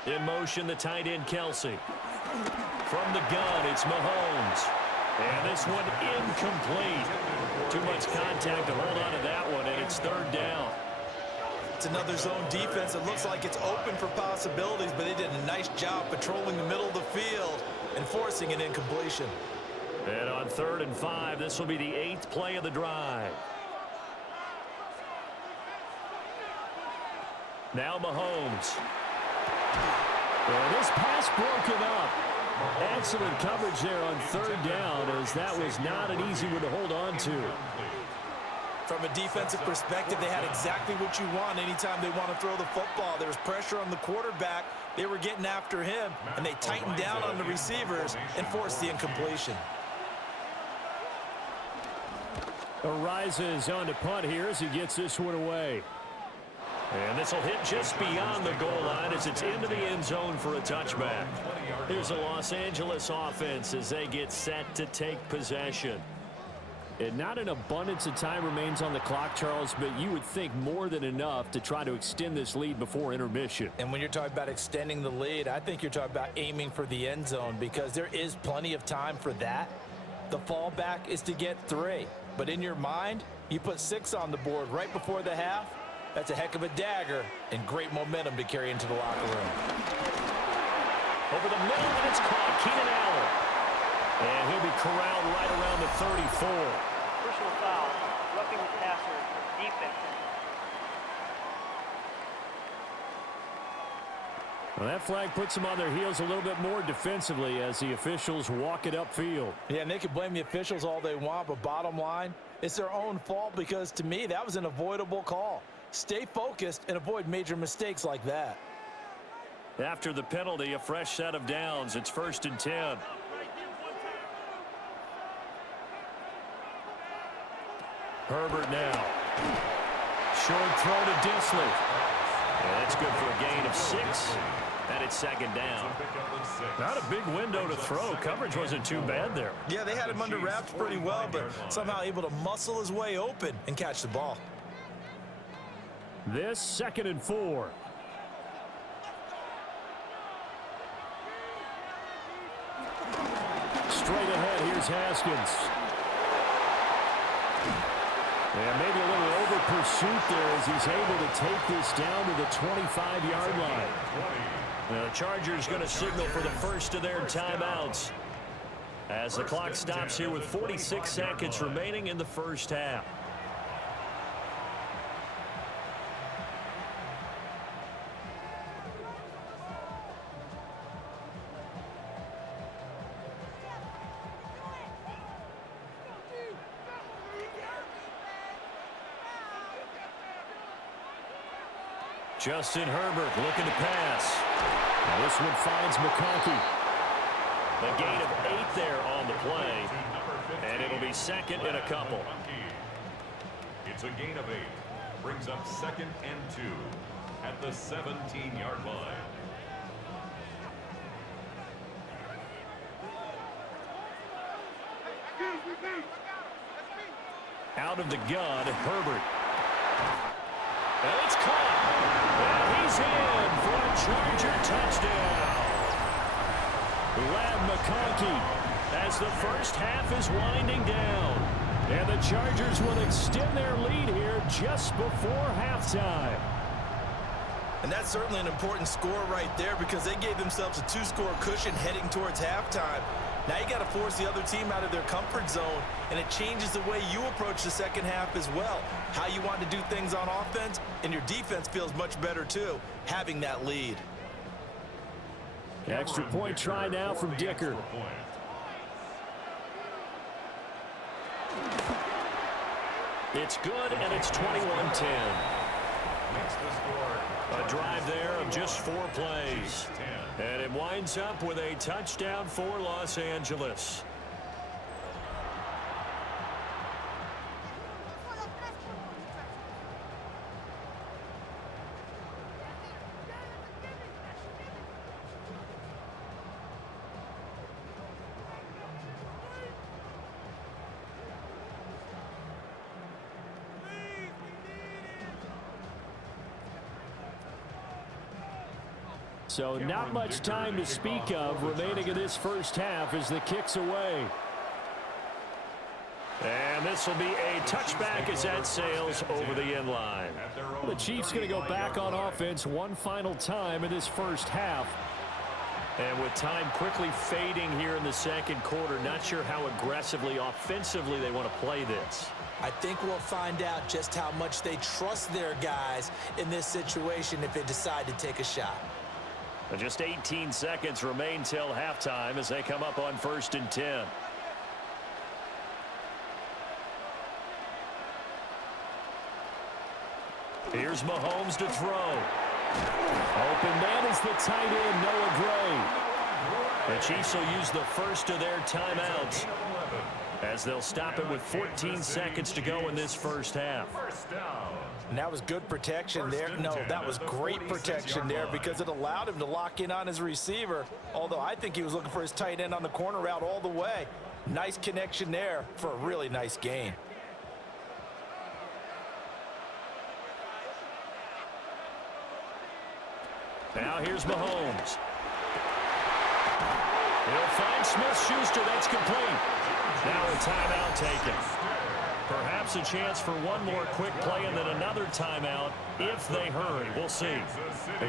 line. In motion, the tight end, Kelsey. From the gun, it's Mahomes. And this one incomplete. Too much contact to hold on to that one, and it's 3rd down. It's another zone defense. It looks like it's open for possibilities, but they did a nice job patrolling the middle of the field and forcing an incompletion. And on 3rd and 5, this will be the 8th play of the drive. Now Mahomes. And this pass broken up. Excellent coverage there on 3rd down, as that was not an easy one to hold on to. From a defensive perspective, they had exactly what you want anytime they want to throw the football. There was pressure on the quarterback. They were getting after him, and they tightened down on the receivers and forced the incompletion. Arises on to punt here as he gets this one away. And this will hit just beyond the goal line as it's into the end zone for a touchback. Here's the Los Angeles offense as they get set to take possession. And not an abundance of time remains on the clock, Charles, but you would think more than enough to try to extend this lead before intermission. And when you're talking about extending the lead, I think you're talking about aiming for the end zone, because there is plenty of time for that. The fallback is to get 3. But in your mind, you put 6 on the board right before the half. That's a heck of a dagger and great momentum to carry into the locker room. Over the middle, and it's caught. Keenan Allen. And he'll be corralled right around the 34. Personal foul, roughing the passer, defense. Well, that flag puts them on their heels a little bit more defensively as the officials walk it upfield. Yeah, and they can blame the officials all they want, but bottom line, it's their own fault, because to me, that was an avoidable call. Stay focused and avoid major mistakes like that. After the penalty, a fresh set of downs. It's 1st and 10. Herbert now. Short throw to Disley. And that's good for a gain of 6. And it's 2nd down. Not a big window to throw. Coverage wasn't too bad there. Yeah, they had him under wraps pretty well, but somehow able to muscle his way open and catch the ball. This 2nd and 4. Straight ahead, here's Haskins. And maybe a little over pursuit there as he's able to take this down to the 25-yard line. The Chargers going to signal for the first of their timeouts as the clock stops here with 46 seconds remaining in the first half. Justin Herbert looking to pass. Now this one finds McConkey. A gain of 8 there on the play, and it'll be second and a couple. It's a gain of 8. Brings up 2nd and 2 at the 17-yard line. Out of the gun, Herbert. And it's caught. And he's in for a Charger touchdown. Lad McConkey as the first half is winding down. And the Chargers will extend their lead here just before halftime. And that's certainly an important score right there because they gave themselves a 2-score cushion heading towards halftime. Now you got to force the other team out of their comfort zone, and it changes the way you approach the second half as well. How you want to do things on offense, and your defense feels much better too, having that lead. Extra point try now from Dicker. It's good, and it's 21-10. A drive there of just 4 plays. And it winds up with a touchdown for Los Angeles. So not much time to speak of remaining in this first half as the kick's away. And this will be a touchback as that sails over the end line. The Chiefs going to go back on offense one final time in this first half. And with time quickly fading here in the second quarter, not sure how aggressively, offensively they want to play this. I think we'll find out just how much they trust their guys in this situation if they decide to take a shot. Just 18 seconds remain till halftime as they come up on 1st and 10. Here's Mahomes to throw. Open man is the tight end, Noah Gray. The Chiefs will use the first of their timeouts as they'll stop it with 14 seconds to go in this first half. And that was good protection there. No, that was great protection there because it allowed him to lock in on his receiver, although I think he was looking for his tight end on the corner route all the way. Nice connection there for a really nice gain. Now here's Mahomes. He'll find Smith-Schuster. That's complete. Now a timeout taken. Perhaps a chance for one more quick play and then another timeout if they hurry. We'll see.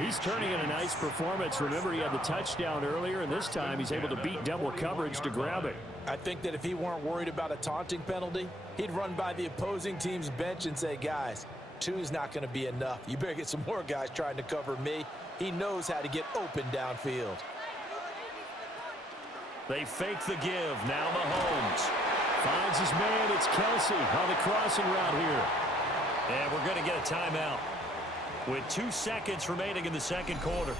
He's turning in a nice performance. Remember, he had the touchdown earlier, and this time he's able to beat double coverage to grab it. I think that if he weren't worried about a taunting penalty, he'd run by the opposing team's bench and say, guys, 2 is not going to be enough. You better get some more guys trying to cover me. He knows how to get open downfield. They fake the give. Now Mahomes. Finds his man. It's Kelsey on the crossing route here. And we're going to get a timeout with 2 seconds remaining in the second quarter.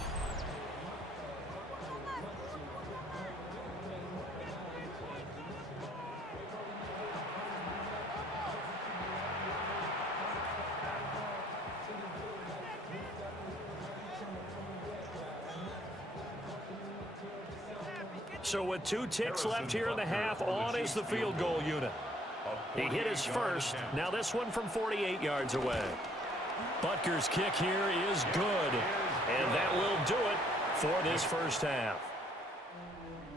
So with 2 ticks left here in the half, on is the field goal unit. He hit his first. Now this one from 48 yards away. Butker's kick here is good. And that will do it for this first half.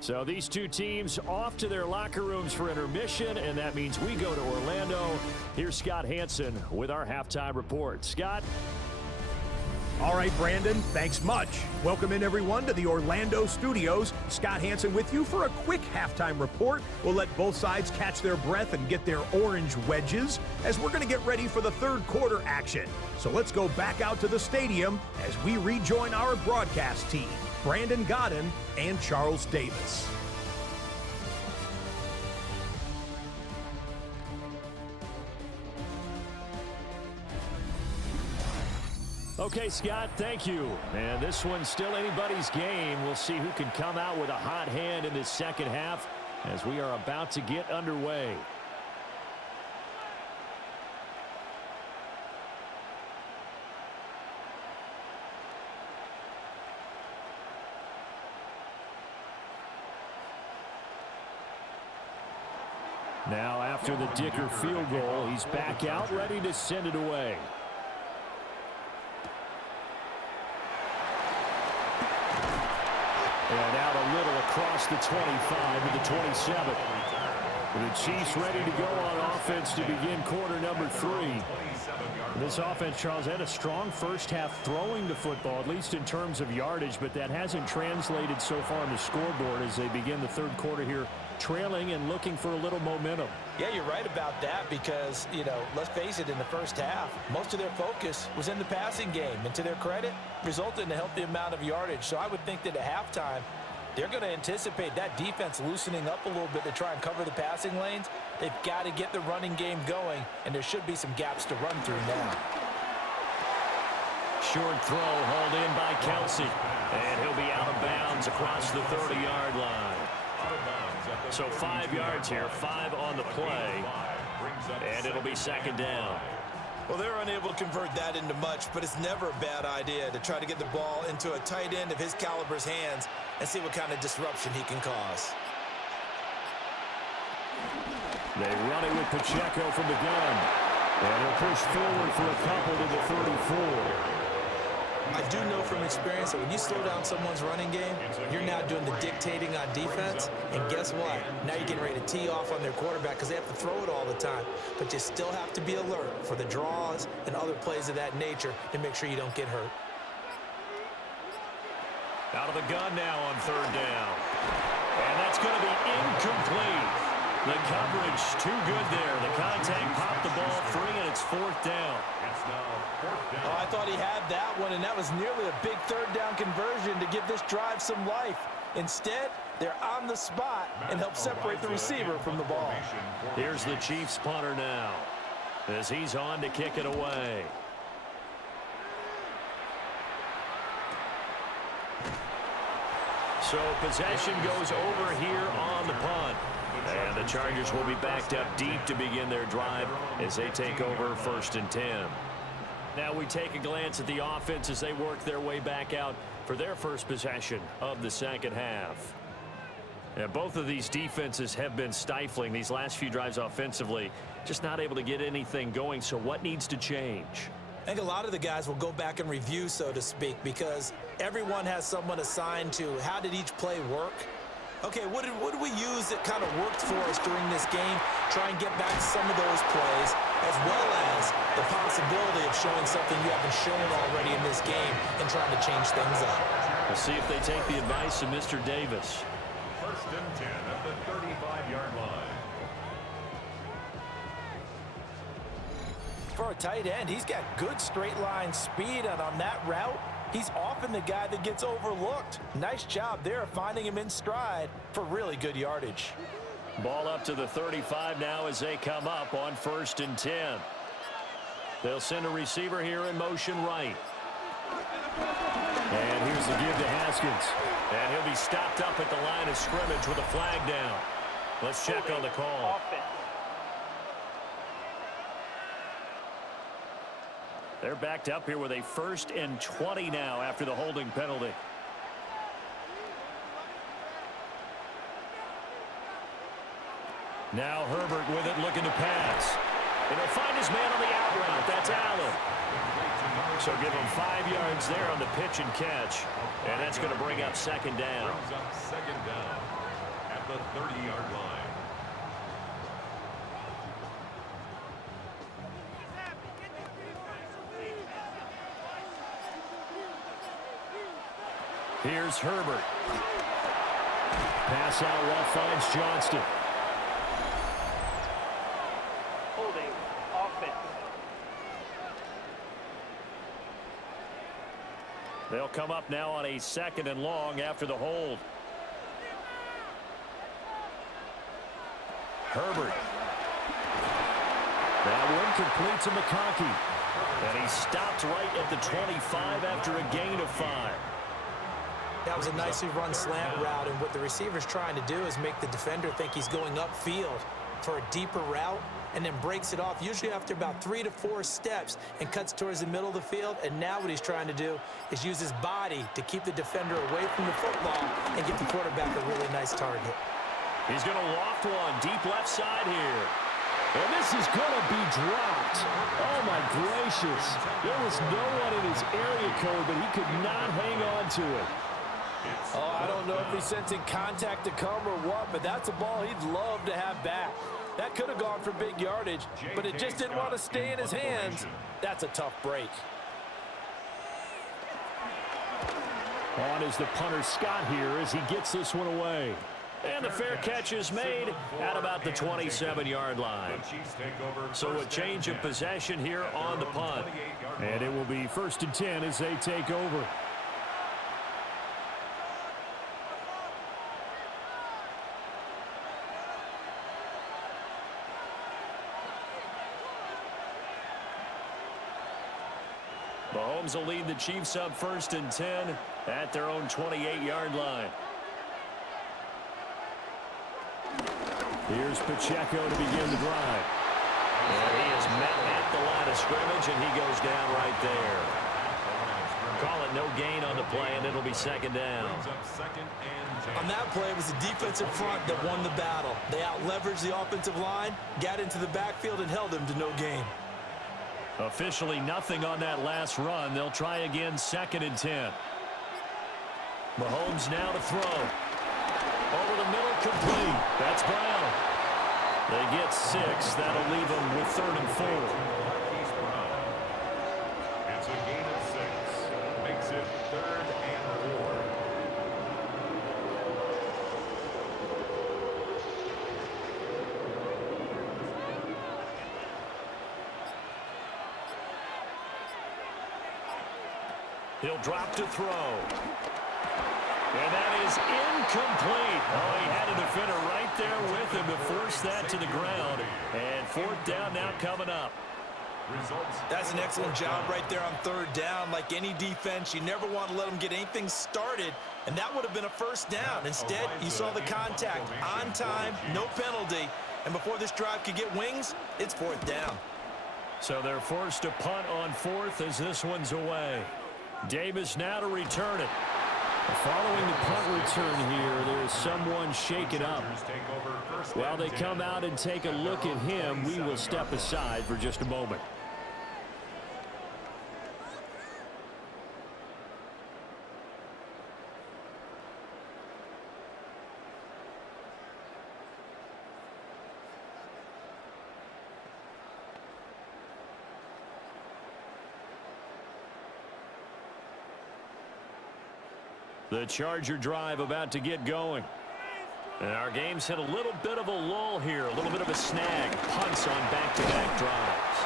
So these two teams off to their locker rooms for intermission, and that means we go to Orlando. Here's Scott Hansen with our halftime report. Scott? All right, Brandon, thanks much. Welcome in, everyone, to the Orlando studios. Scott Hansen with you for a quick halftime report. We'll let both sides catch their breath and get their orange wedges as we're going to get ready for the third quarter action. So let's go back out to the stadium as we rejoin our broadcast team, Brandon Godden and Charles Davis. Okay, Scott, thank you. And this one's still anybody's game. We'll see who can come out with a hot hand in this second half as we are about to get underway. Now, after the Dicker field goal, he's back out, ready to send it away. And out a little across the 25 to the 27. The Chiefs ready to go on offense to begin quarter number 3. This offense, Charles, had a strong first half throwing the football, at least in terms of yardage, but that hasn't translated so far on the scoreboard as they begin the third quarter here, trailing and looking for a little momentum. Yeah, you're right about that because, let's face it, in the first half, most of their focus was in the passing game. And to their credit, resulted in a healthy amount of yardage. So I would think that at halftime, they're going to anticipate that defense loosening up a little bit to try and cover the passing lanes. They've got to get the running game going, and there should be some gaps to run through now. Short throw hauled in by Kelsey. And he'll be out of bounds across the 30-yard line. So 5 yards here, 5 on the play, and it'll be second down. Well, they're unable to convert that into much, but it's never a bad idea to try to get the ball into a tight end of his caliber's hands and see what kind of disruption he can cause. They run it with Pacheco from the gun, and he'll push forward for a couple to the 34. I do know from experience that when you slow down someone's running game, you're now doing the dictating on defense. And guess what? Now you're getting ready to tee off on their quarterback because they have to throw it all the time. But you still have to be alert for the draws and other plays of that nature to make sure you don't get hurt. Out of the gun now on third down. And that's going to be incomplete. The coverage too good there. The contact popped the ball free, and it's fourth down. Oh, I thought he had that one, and that was nearly a big third down conversion to give this drive some life. Instead, they're on the spot and help separate the receiver from the ball. Here's the Chiefs punter now as he's on to kick it away. So possession goes over here on the punt. And the Chargers will be backed up deep to begin their drive as they take over 1st and 10. Now we take a glance at the offense as they work their way back out for their first possession of the second half. And both of these defenses have been stifling these last few drives offensively, just not able to get anything going. So what needs to change? I think a lot of the guys will go back and review, so to speak, because everyone has someone assigned to how did each play work. Okay, what did we use that kind of worked for us during this game? Try and get back to some of those plays, as well as the possibility of showing something you haven't shown already in this game and trying to change things up. We'll see if they take the advice of Mr. Davis. 1st and 10 at the 35-yard line. For a tight end, he's got good straight line speed, and on that route, he's often the guy that gets overlooked. Nice job there of finding him in stride for really good yardage. Ball up to the 35 now as they come up on 1st and 10. They'll send a receiver here in motion right. And here's the give to Haskins. And he'll be stopped up at the line of scrimmage with a flag down. Let's check on the call. They're backed up here with a 1st and 20 now after the holding penalty. Now Herbert with it, looking to pass. And he'll find his man on the out route. That's Allen. So give him 5 yards there on the pitch and catch. And that's going to bring up second down. at the 30-yard line. Here's Herbert. Pass out left finds Johnston. Holding offense. They'll come up now on a 2nd and long after the hold. Herbert. That one complete to McConkey. And he stopped right at the 25 after a gain of 5. That was a nicely run slant route, and what the receiver's trying to do is make the defender think he's going upfield for a deeper route, and then breaks it off, usually after about 3 to 4 steps, and cuts towards the middle of the field. And now what he's trying to do is use his body to keep the defender away from the football and give the quarterback a really nice target. He's going to loft one deep left side here. And this is going to be dropped. Oh, my gracious. There was no one in his area code, but he could not hang on to it. Oh, I don't know if he's sensing contact to come or what, but that's a ball he'd love to have back. That could have gone for big yardage, but it just didn't want to stay in his hands. That's a tough break. On is the punter Scott here as he gets this one away. And the fair catch is made at about the 27-yard line. So a change of possession here on the punt. And it will be 1st and 10 as they take over. Mahomes will lead the Chiefs up 1st and 10 at their own 28-yard line. Here's Pacheco to begin the drive. And he is met at the line of scrimmage, and he goes down right there. Call it no gain on the play, and it'll be 2nd down. On that play, it was the defensive front that won the battle. They out-leveraged the offensive line, got into the backfield, and held him to no gain. Officially nothing on that last run. They'll try again 2nd and 10. Mahomes now to throw. Over the middle, complete. That's Brown. They get 6. That'll leave them with 3rd and 4. It's a gain of 6. Makes it 3rd and 4. He'll drop to throw. And that is incomplete. Oh, he had a defender right there with him to force that to the ground. And 4th down now coming up. That's an excellent job right there on 3rd down. Like any defense, you never want to let them get anything started, and that would have been a 1st down. Instead, you saw the contact on time, no penalty, and before this drive could get wings, it's 4th down. So they're forced to punt on 4th as this one's away. Davis now to return it. Following the punt return here, there is someone shaken up. While they come out and take a look at him, we will step aside for just a moment. The Charger drive about to get going. And our game's hit a little bit of a lull here, a little bit of a snag. Punts on back-to-back drives.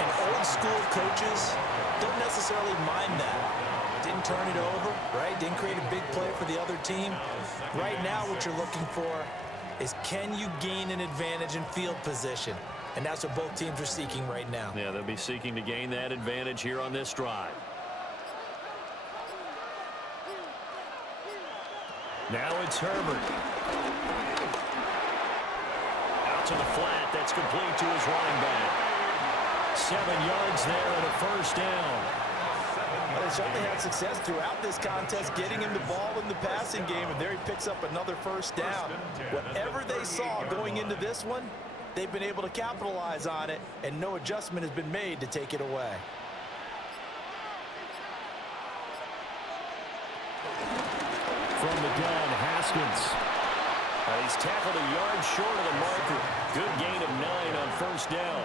And old-school coaches don't necessarily mind that. Didn't turn it over, right? Didn't create a big play for the other team. Right now, what you're looking for is can you gain an advantage in field position? And that's what both teams are seeking right now. Yeah, they'll be seeking to gain that advantage here on this drive. Now it's Herbert. Out to the flat. That's complete to his running back. 7 yards there and a 1st down. Well, they certainly had success throughout this contest, getting him the ball in the passing game, and there he picks up another 1st down. Whatever they saw going into this one, they've been able to capitalize on it, and no adjustment has been made to take it away. From the gun, Haskins. He's tackled a yard short of the marker. Good gain of 9 on first down.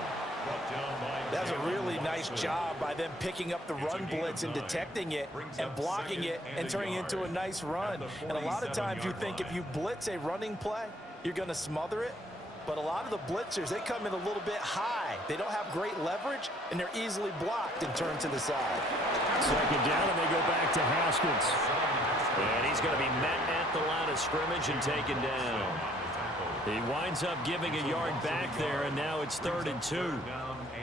That's a really nice job by them picking up the run blitz and detecting it and blocking it and turning it into a nice run. And a lot of times you think if you blitz a running play, you're going to smother it. But a lot of the blitzers, they come in a little bit high. They don't have great leverage, and they're easily blocked and turned to the side. Second down, and they go back to Haskins. And he's going to be met at the line of scrimmage and taken down. He winds up giving a yard back there, and now it's 3rd and 2.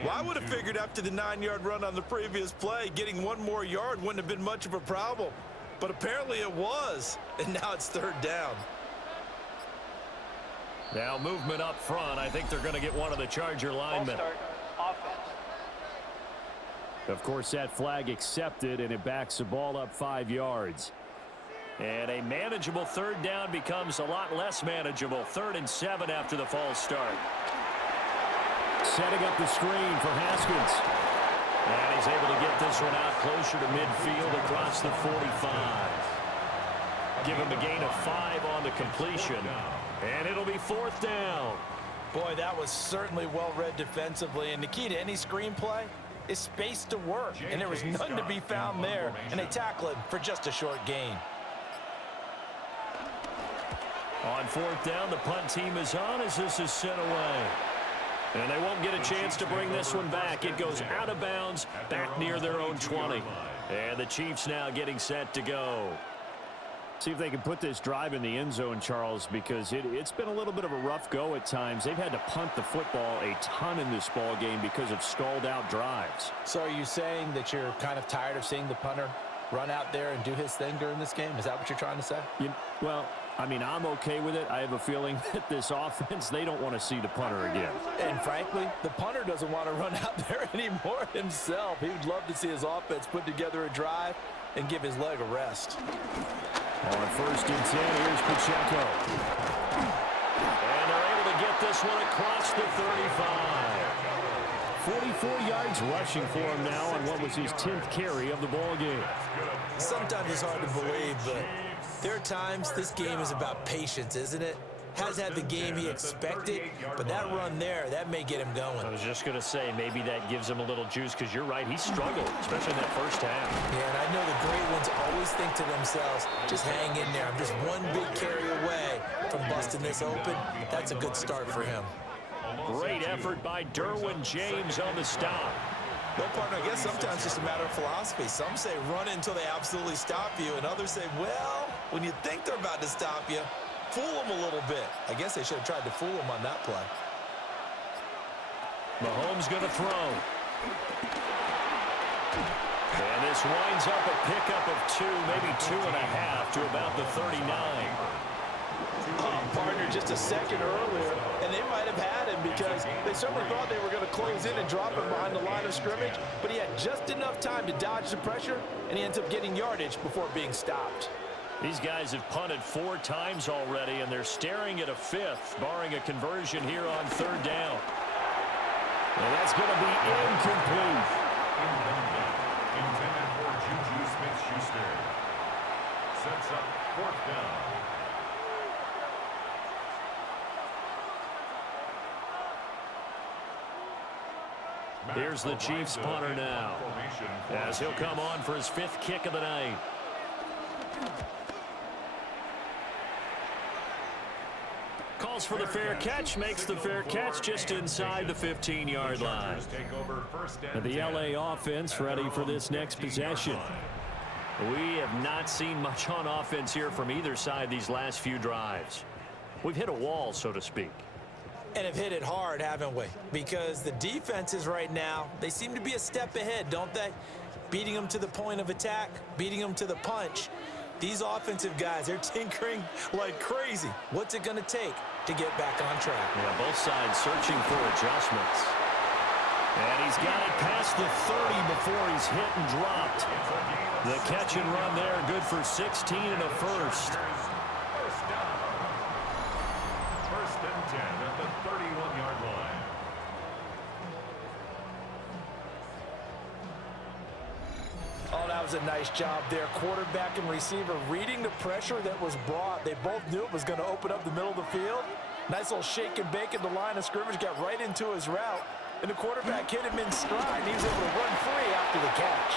Well, I would have figured after the 9-yard run on the previous play, getting 1 more yard wouldn't have been much of a problem. But apparently it was, and now it's 3rd down. Now movement up front. I think they're going to get one of the Charger linemen. Start offense. Of course, that flag accepted, and it backs the ball up 5 yards. And a manageable 3rd down becomes a lot less manageable. 3rd and 7 after the false start. Setting up the screen for Haskins. And he's able to get this one out closer to midfield across the 45. Give him a gain of 5 on the completion. And it'll be 4th down. Boy, that was certainly well read defensively. And the key to any screenplay is space to work. And there was none to be found there. And they tackle him for just a short gain. On 4th down, the punt team is on as this is sent away. And they won't get a chance to bring this one back. It goes out of bounds, back near their own 20. And the Chiefs now getting set to go. See if they can put this drive in the end zone, Charles, because it's been a little bit of a rough go at times. They've had to punt the football a ton in this ball game because of stalled-out drives. So are you saying that you're kind of tired of seeing the punter run out there and do his thing during this game? Is that what you're trying to say? Well, I mean, I'm okay with it. I have a feeling that this offense, they don't want to see the punter again. And frankly, the punter doesn't want to run out there anymore himself. He would love to see his offense put together a drive and give his leg a rest. On 1st and 10, here's Pacheco. And they're able to get this one across the 35. 44 yards rushing for him now on what was his 10th carry of the ball game. Sometimes it's hard to believe, but there are times this game is about patience, isn't it? Has had the game he expected, but that run there, that may get him going. I was just going to say, maybe that gives him a little juice, because you're right, he struggled, especially in that first half. Yeah, and I know the great ones always think to themselves, just hang in there. I'm just one big carry away from busting this open. That's a good start for him. Great effort by Derwin James on the stop. Well, partner, I guess sometimes it's just a matter of philosophy. Some say run until they absolutely stop you, and others say, well, when you think they're about to stop you, fool them a little bit. I guess they should have tried to fool them on that play. Mahomes going to throw. And this winds up a pickup of 2, maybe 2.5 to about the 39. Partner, just a second earlier, and they might have had him because they certainly thought they were going to close in and drop him behind the line of scrimmage, but he had just enough time to dodge the pressure, and he ends up getting yardage before being stopped. These guys have punted 4 times already, and they're staring at a 5th, barring a conversion here on 3rd down. And that's going to be incomplete. Intended for Juju Smith-Schuster. Sets up 4th down. Here's the Chiefs punter now, as he'll come on for his 5th kick of the night. Calls for the fair catch, makes the fair catch just inside the 15-yard line. And the LA offense ready for this next possession. We have not seen much on offense here from either side these last few drives. We've hit a wall, so to speak. And have hit it hard, haven't we? Because the defenses right now, they seem to be a step ahead, don't they? Beating them to the point of attack, beating them to the punch. These offensive guys, they're tinkering like crazy. What's it going to take to get back on track? Yeah, both sides searching for adjustments. And he's got it past the 30 before he's hit and dropped. The catch and run there, good for 16 and a first. First and 10 at the 31-yard line. Oh, that was a nice job there. Quarterback and receiver reading the pressure that was brought. They both knew it was going to open up the middle of the field. Nice little shake and bake at the line of scrimmage, got right into his route. And the quarterback hit him in stride. He was able to run free after the catch.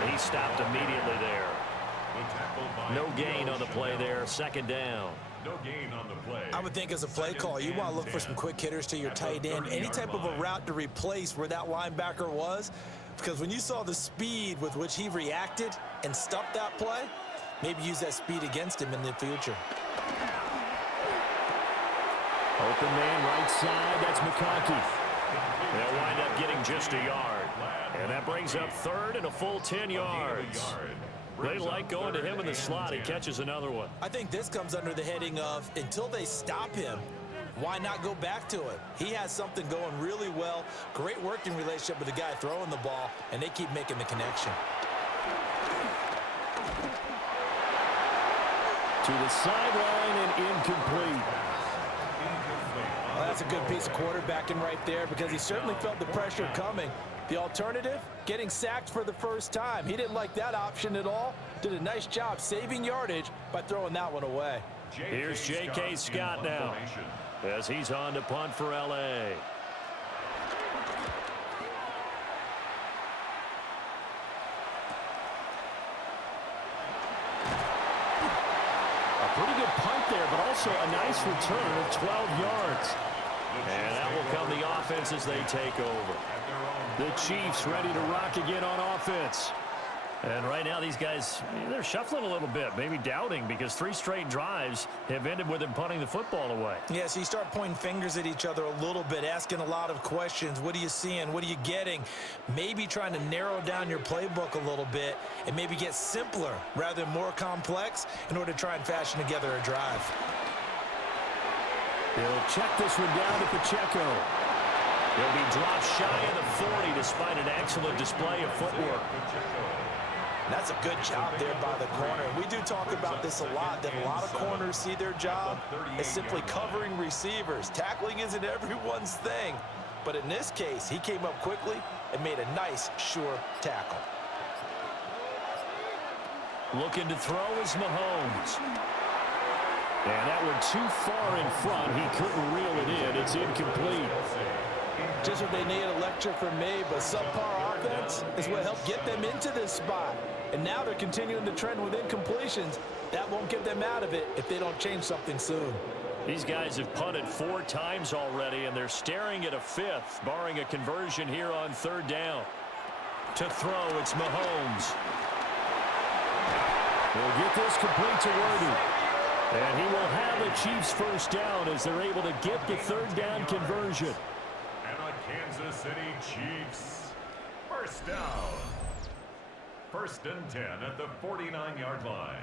And he stopped immediately there. No gain on the play there. Second down. No gain on the play. I would think as a play call, you want to look for some quick hitters to your tight end. Any type of a route to replace where that linebacker was. Because when you saw the speed with which he reacted and stuffed that play, maybe use that speed against him in the future. Open man right side. That's McConkey. They'll wind up getting just a yard. And that brings up third and a full 10 yards. They like going to him in the slot. He catches another one. I think this comes under the heading of until they stop him, why not go back to it? He has something going really well. Great working relationship with the guy throwing the ball, and they keep making the connection. To the sideline and incomplete. Well, that's a good piece of quarterbacking right there because he certainly felt the pressure coming. The alternative, getting sacked for the first time. He didn't like that option at all. Did a nice job saving yardage by throwing that one away. Here's J.K. Scott now as he's on to punt for L.A. A pretty good punt there, but also a nice return of 12 yards. And that will come the offense as they take over. The Chiefs ready to rock again on offense. And right now these guys, they're shuffling a little bit, maybe doubting, because 3 straight drives have ended with them punting the football away. Yeah, so you start pointing fingers at each other a little bit, asking a lot of questions. What are you seeing? What are you getting? Maybe trying to narrow down your playbook a little bit and maybe get simpler rather than more complex in order to try and fashion together a drive. He'll check this one down to Pacheco. He'll be dropped shy of the 40 despite an excellent display of footwork. That's a good job there by the corner. We do talk about this a lot, that a lot of corners see their job as simply covering receivers. Tackling isn't everyone's thing. But in this case, he came up quickly and made a nice, sure tackle. Looking to throw is Mahomes. And that one too far in front. He couldn't reel it in. It's incomplete. Just what they need, a lecture from me, but subpar offense is what helped get them into this spot. And now they're continuing the trend with incompletions. That won't get them out of it if they don't change something soon. These guys have punted 4 times already, and they're staring at a 5th, barring a conversion here on 3rd down. To throw, it's Mahomes. He'll get this complete to Worthy. And he will have a Chiefs first down as they're able to get the 3rd down conversion. And the Kansas City Chiefs, first down. 1st and 10 at the 49-yard line.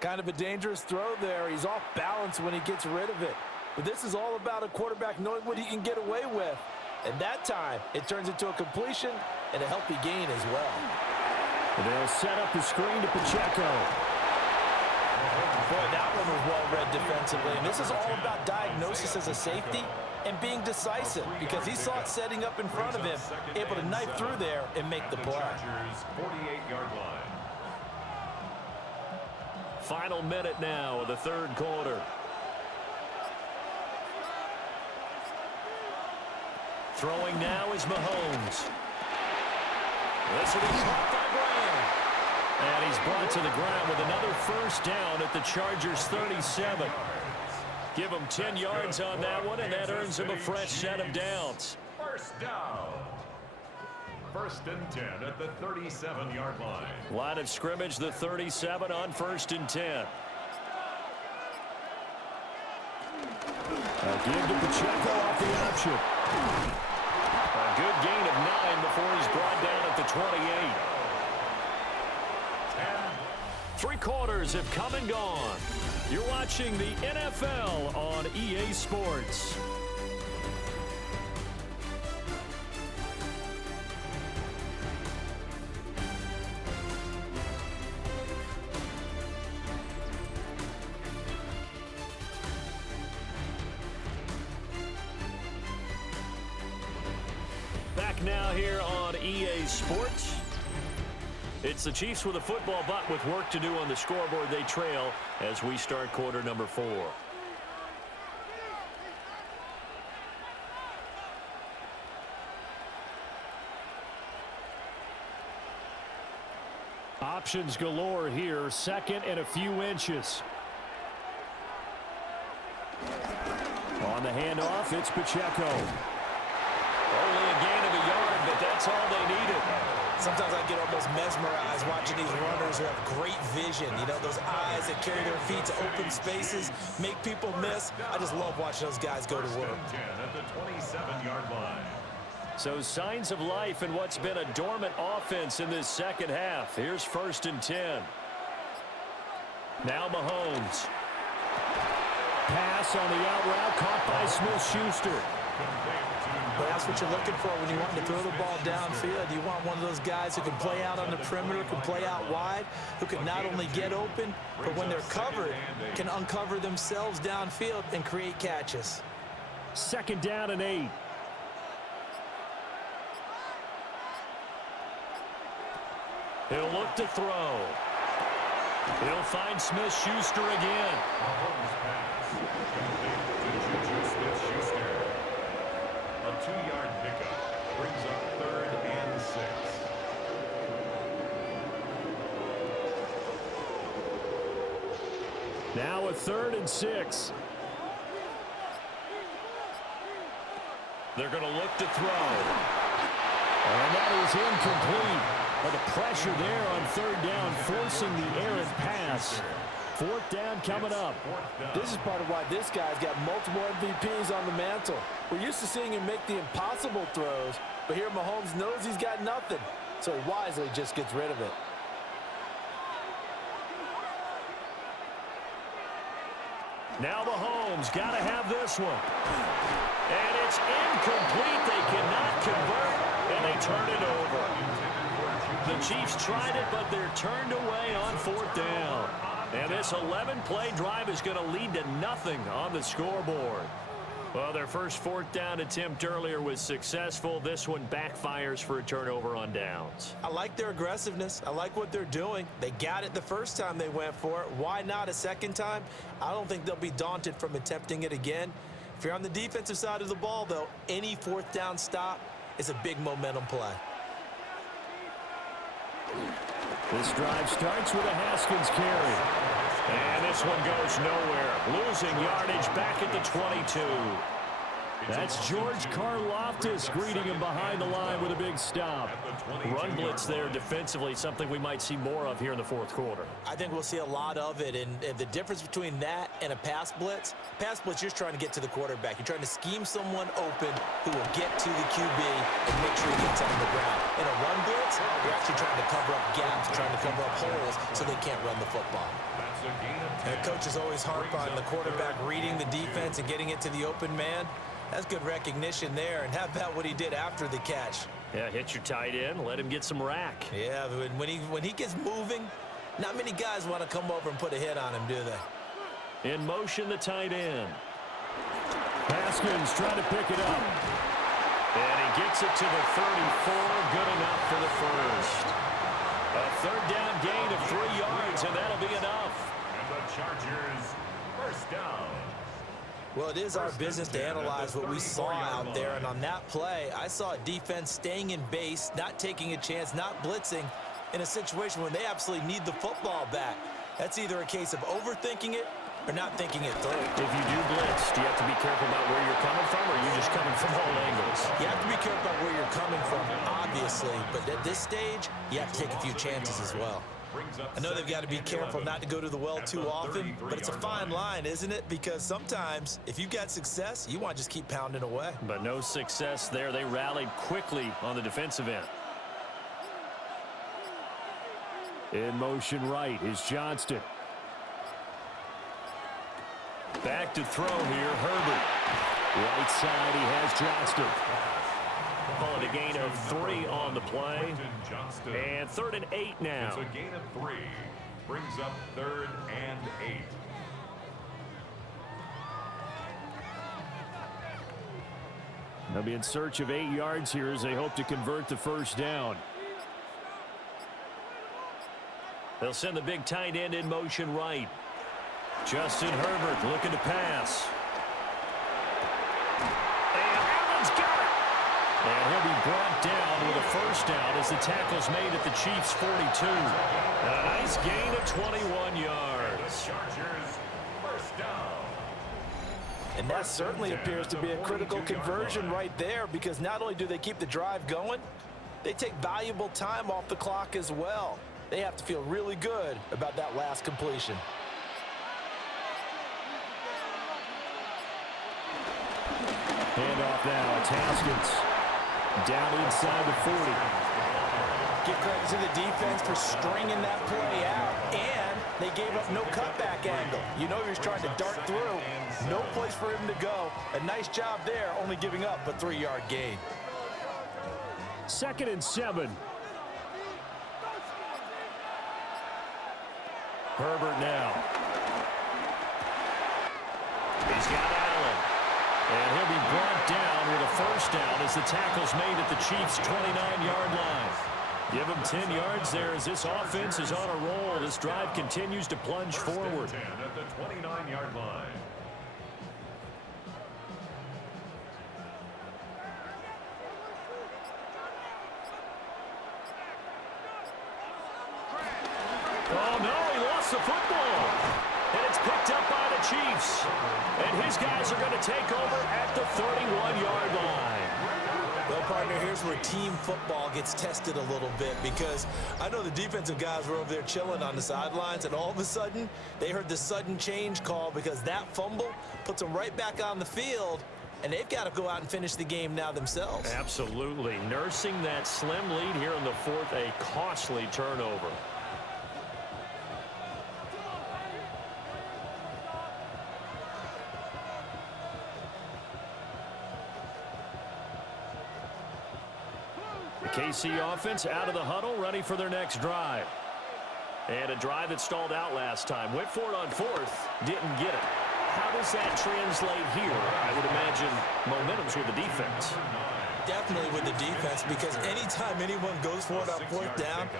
Kind of a dangerous throw there. He's off balance when he gets rid of it. But this is all about a quarterback knowing what he can get away with. And that time, it turns into a completion and a healthy gain as well. They'll set up the screen to Pacheco. Boy, that one was well-read defensively. And this is all about diagnosis as a safety and being decisive because he saw it setting up in front of him, able to knife through there and make the play. 48-yard line. Final minute now of the 3rd quarter. Throwing now is Mahomes. This will be caught by Graham. And he's brought to the ground with another first down at the Chargers' 37. Give him 10 yards on that one, and that earns him a fresh set of downs. First down. 1st and 10 at the 37-yard line. Line of scrimmage, the 37 on 1st and 10. A give to Pacheco off the option. A good gain of 9 before he's brought down at the 28. 3 quarters have come and gone. You're watching the NFL on EA Sports. back now here on EA Sports. It's the Chiefs with a football, but with work to do on the scoreboard. They trail as we start quarter number 4. Options galore here. Second and a few inches. On the handoff, it's Pacheco. Only a gain of a yard, but that's all they needed. Sometimes I get almost mesmerized watching these runners who have great vision. You know, those eyes that carry their feet to open spaces, make people miss. I just love watching those guys go to work. 10 at the 27-yard line. So signs of life in what's been a dormant offense in this second half. Here's 1st and 10. Now Mahomes. Pass on the out route, caught by Smith-Schuster. But that's what you're looking for when you want to throw the ball downfield. You want one of those guys who can play out on the perimeter, can play out wide, who can not only get open, but when they're covered, can uncover themselves downfield and create catches. 2nd down and 8. He'll look to throw. He'll find Smith-Schuster again. Smith-Schuster. A 2-yard pickup brings up 3rd and 6. Now a 3rd and 6. They're going to look to throw. And that is incomplete. But the pressure there on 3rd down, forcing the errant pass. 4th down coming up. This is part of why this guy's got multiple MVPs on the mantle. We're used to seeing him make the impossible throws, but here Mahomes knows he's got nothing, so he wisely just gets rid of it. Now Mahomes got to have this one. And it's incomplete. They cannot convert, and they turn it over. The Chiefs tried it, but they're turned away on 4th down. And this 11-play drive is going to lead to nothing on the scoreboard. Well, their first 4th down attempt earlier was successful. This one backfires for a turnover on downs. I like their aggressiveness. I like what they're doing. They got it the first time they went for it. Why not a second time? I don't think they'll be daunted from attempting it again. If you're on the defensive side of the ball, though, any 4th down stop is a big momentum play. This drive starts with a Haskins carry. And this one goes nowhere. Losing yardage back at the 22. That's George Karlaftis greeting him behind the line with a big stop. Run blitz there defensively, something we might see more of here in the 4th quarter. I think we'll see a lot of it, and the difference between that and a pass blitz, you're trying to get to the quarterback. You're trying to scheme someone open who will get to the QB and make sure he gets on the ground. In a run blitz, you're actually trying to cover up gaps, trying to cover up holes so they can't run the football. And coaches always harp on the quarterback reading the defense and getting it to the open man. That's good recognition there. And how about what he did after the catch? Yeah, hit your tight end, let him get some rack. Yeah, when he gets moving, not many guys want to come over and put a hit on him, do they? In motion, the tight end. Haskins trying to pick it up. And he gets it to the 34, good enough for the first. A 3rd down gain of 3 yards, and that'll be enough. And the Chargers, 1st down. Well, it is our business to analyze what we saw out there, and on that play, I saw a defense staying in base, not taking a chance, not blitzing, in a situation when they absolutely need the football back. That's either a case of overthinking it or not thinking it through. If you do blitz, do you have to be careful about where you're coming from, or are you just coming from all angles? You have to be careful about where you're coming from, obviously, but at this stage, you have to take a few chances as well. I know they've got to be careful not to go to the well too often, but it's a fine line, isn't it? Because sometimes, if you've got success, you want to just keep pounding away. But no success there. They rallied quickly on the defensive end. In motion right is Johnston. Back to throw here, Herbert. Right side, he has Johnston. Call it a gain of 3 on the play. And 3rd and 8 now. It's a gain of 3. Brings up 3rd and 8. The be in search of 8 yards here as they hope to convert the first down. They'll send the big tight end in motion right. Justin Herbert looking to pass. And Allen's got it. And he'll be brought down with a first down as the tackle's made at the Chiefs' 42. A nice gain of 21 yards. And that certainly appears to be a critical conversion right there, because not only do they keep the drive going, they take valuable time off the clock as well. They have to feel really good about that last completion. Handoff now. It's Haskins. Down inside the 40. Give credit to the defense for stringing that play out, and they gave up no cutback angle. You know he was trying to dart through. No place for him to go. A nice job there, only giving up a 3-yard gain. 2nd and 7. Herbert now. He's got Allen. And he'll be brought down with a first down as the tackle's made at the Chiefs' 29-yard line. Give him 10 yards there as this offense is on a roll. This drive continues to plunge forward. 10 at the 29-yard line. Oh, no, he lost the football. And it's picked up by the Chiefs. And his guys are going to take over at the 31-yard line. Well, partner, here's where team football gets tested a little bit, because I know the defensive guys were over there chilling on the sidelines, and all of a sudden, they heard the sudden change call because that fumble puts them right back on the field, and they've got to go out and finish the game now themselves. Absolutely. Nursing that slim lead here in the 4th, a costly turnover. The KC offense out of the huddle, ready for their next drive. And a drive that stalled out last time. Went for it on 4th, didn't get it. How does that translate here? I would imagine momentum's with the defense. Definitely with the defense, because anytime anyone goes for it on 4th down,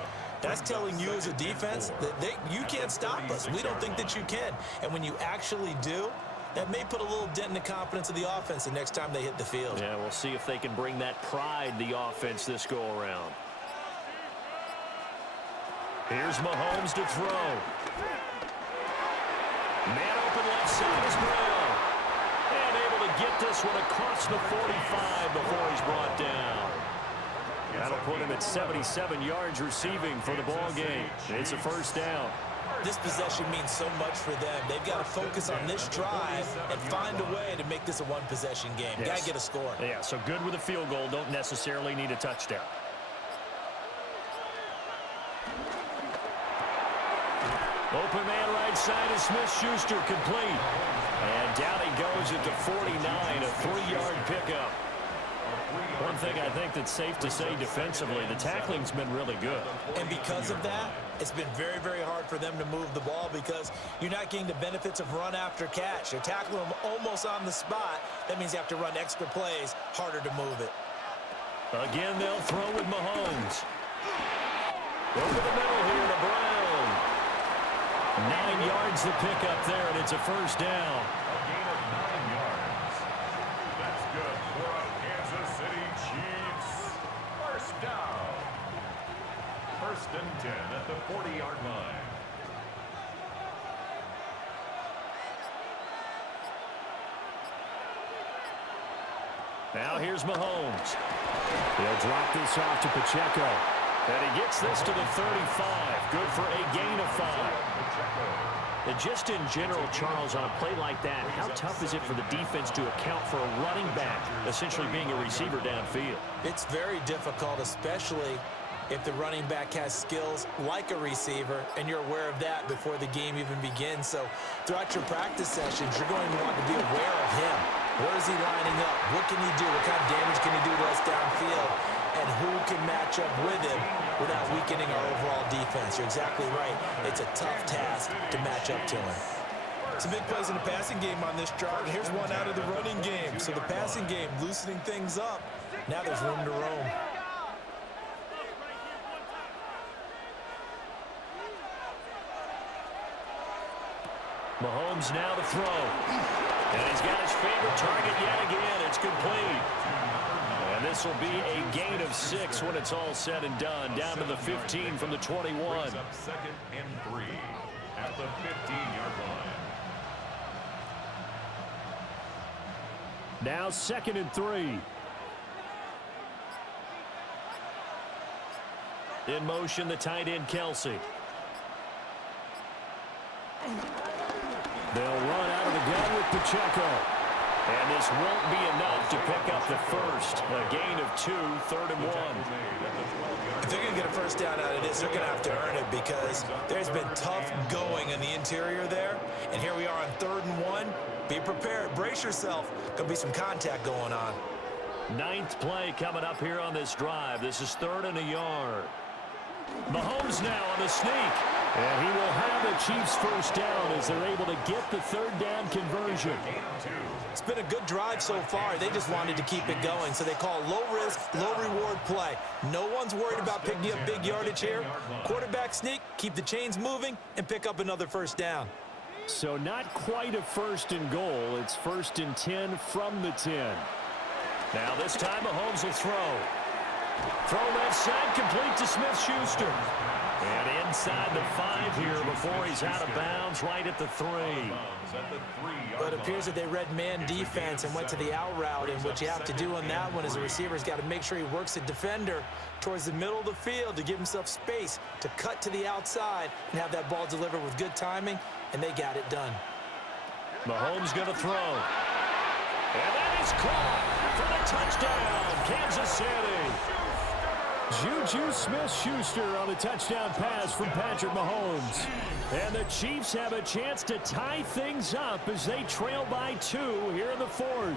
that's telling you as a defense that you can't stop us. We don't think that you can. And when you actually do, that may put a little dent in the confidence of the offense the next time they hit the field. Yeah, we'll see if they can bring that pride, the offense, this go-around. Here's Mahomes to throw. Man open left side is Brown. And able to get this one across the 45 before he's brought down. That'll put him at 77 yards receiving for the ball game. It's a first down. This possession means so much for them. They've got to focus on this drive and find a way to make this a one-possession game. Yes. Got to get a score. Yeah, so good with a field goal. Don't necessarily need a touchdown. Open man right side is Smith-Schuster, complete. And down he goes at the 49, a 3-yard pickup. One thing I think that's safe to say defensively, the tackling's been really good. And because of that, it's been very, very hard for them to move the ball, because you're not getting the benefits of run after catch. You're tackling them almost on the spot. That means you have to run extra plays, harder to move it. Again, they'll throw with Mahomes. Over the middle here to Brown. 9 yards to pick up there, and it's a first down. A gain of 9 yards. That's good for a Kansas City Chiefs. First down. 1st and 10 at the 40-yard line. Now here's Mahomes. He'll drop this off to Pacheco. And he gets this to the 35. Good for a gain of 5. And just in general, Charles, on a play like that, how tough is it for the defense to account for a running back essentially being a receiver downfield? It's very difficult, especially if the running back has skills like a receiver, and you're aware of that before the game even begins. So throughout your practice sessions, you're going to want to be aware of him. Where is he lining up? What can he do? What kind of damage can he do to us downfield? And who can match up with him without weakening our overall defense? You're exactly right. It's a tough task to match up to him. Some big plays in the passing game on this drive. And here's one out of the running game. So the passing game loosening things up. Now there's room to roam. Mahomes now to throw. And he's got his favorite target yet again. It's complete. And this will be a gain of 6 when it's all said and done. Down to the 15 from the 21. Up 2nd and 3 at the 15-yard line. Now 2nd and 3. In motion, the tight end, Kelsey. They'll run out of the gun with Pacheco. And this won't be enough to pick up the first. A gain of 2, 3rd and 1. If they're going to get a first down out of this, they're going to have to earn it because there's been tough going in the interior there. And here we are on 3rd and 1. Be prepared. Brace yourself. Going to be some contact going on. 9th play coming up here on this drive. This is 3rd and a yard. Mahomes now on the sneak. And he will have the Chiefs first down as they're able to get the 3rd down conversion. It's been a good drive so far. They just wanted to keep it going, so they call low-risk, low-reward play. No one's worried about picking up big yardage here. Quarterback sneak, keep the chains moving, and pick up another first down. So not quite a 1st and goal. It's 1st and 10 from the 10. Now this time Mahomes will throw. Throw left side, complete to Smith-Schuster. And inside the 5 here before he's out of bounds, right at the 3. But it appears that they read man defense and went to the out route, and what you have to do on that one is a receiver's got to make sure he works the defender towards the middle of the field to give himself space to cut to the outside and have that ball delivered with good timing, and they got it done. Mahomes going to throw. And that is caught for the touchdown, Kansas City. Juju Smith-Schuster on a touchdown pass from Patrick Mahomes. And the Chiefs have a chance to tie things up as they trail by 2 here in the 4th.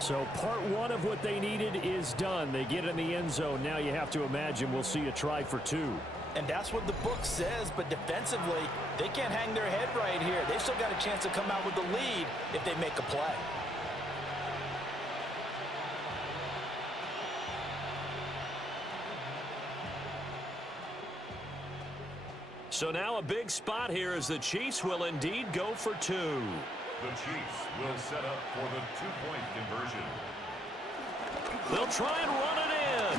So part 1 of what they needed is done. They get in the end zone. Now you have to imagine we'll see a try for 2. And that's what the book says, but defensively, they can't hang their head right here. They've still got a chance to come out with the lead if they make a play. So now a big spot here as the Chiefs will indeed go for 2. The Chiefs will set up for the 2-point conversion. They'll try and run it in.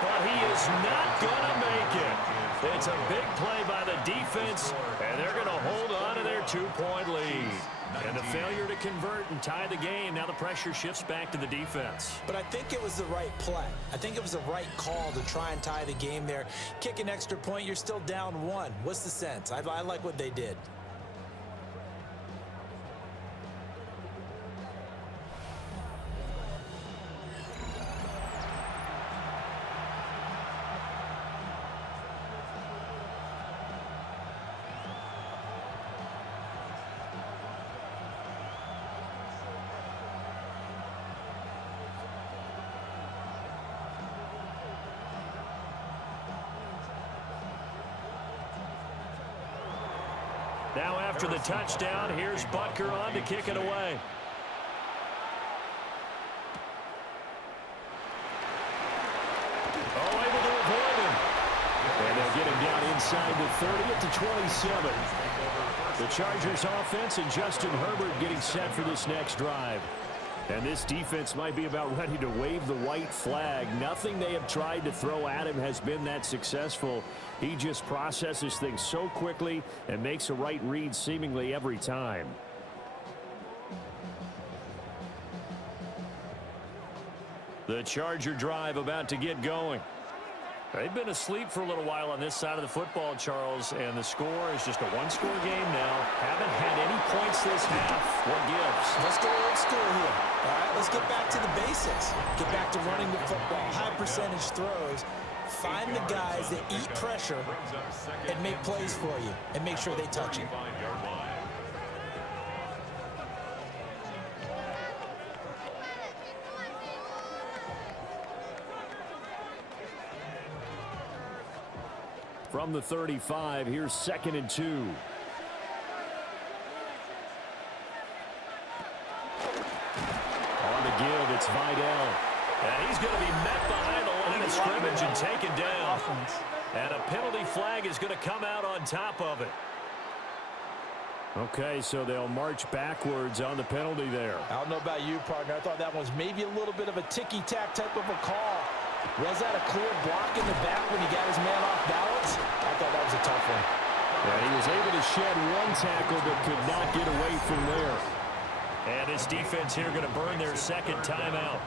But he is not going to make it. It's a big play by the defense, and they're going to hold on to their 2-point lead. And the failure to convert and tie the game, now the pressure shifts back to the defense. But I think it was the right play. I think it was the right call to try and tie the game there. Kick an extra point, you're still down 1. What's the sense? I like what they did. Now after the touchdown, here's Butker on to kick it away. Oh, able to avoid him. And they'll get him down inside the 30 at the 27. The Chargers offense and Justin Herbert getting set for this next drive. And this defense might be about ready to wave the white flag. Nothing they have tried to throw at him has been that successful. He just processes things so quickly and makes a right read seemingly every time. The Charger drive about to get going. They've been asleep for a little while on this side of the football, Charles, and the score is just a one-score game now. Haven't had any points this half. What gives? Let's go old school here. All right, let's get back to the basics. Get back to running the football, high percentage throws. Find the guys that eat pressure and make plays for you and make sure they touch it. From the 35, here's 2nd and 2. It's Vidal. And he's going to be met behind the line of scrimmage and taken down. And a penalty flag is going to come out on top of it. Okay, so they'll march backwards on the penalty there. I don't know about you, partner. I thought that was maybe a little bit of a ticky-tack type of a call. Was that a clear block in the back when he got his man off balance? I thought that was a tough one. And he was able to shed one tackle but could not get away from there. And his defense here going to burn their second timeout.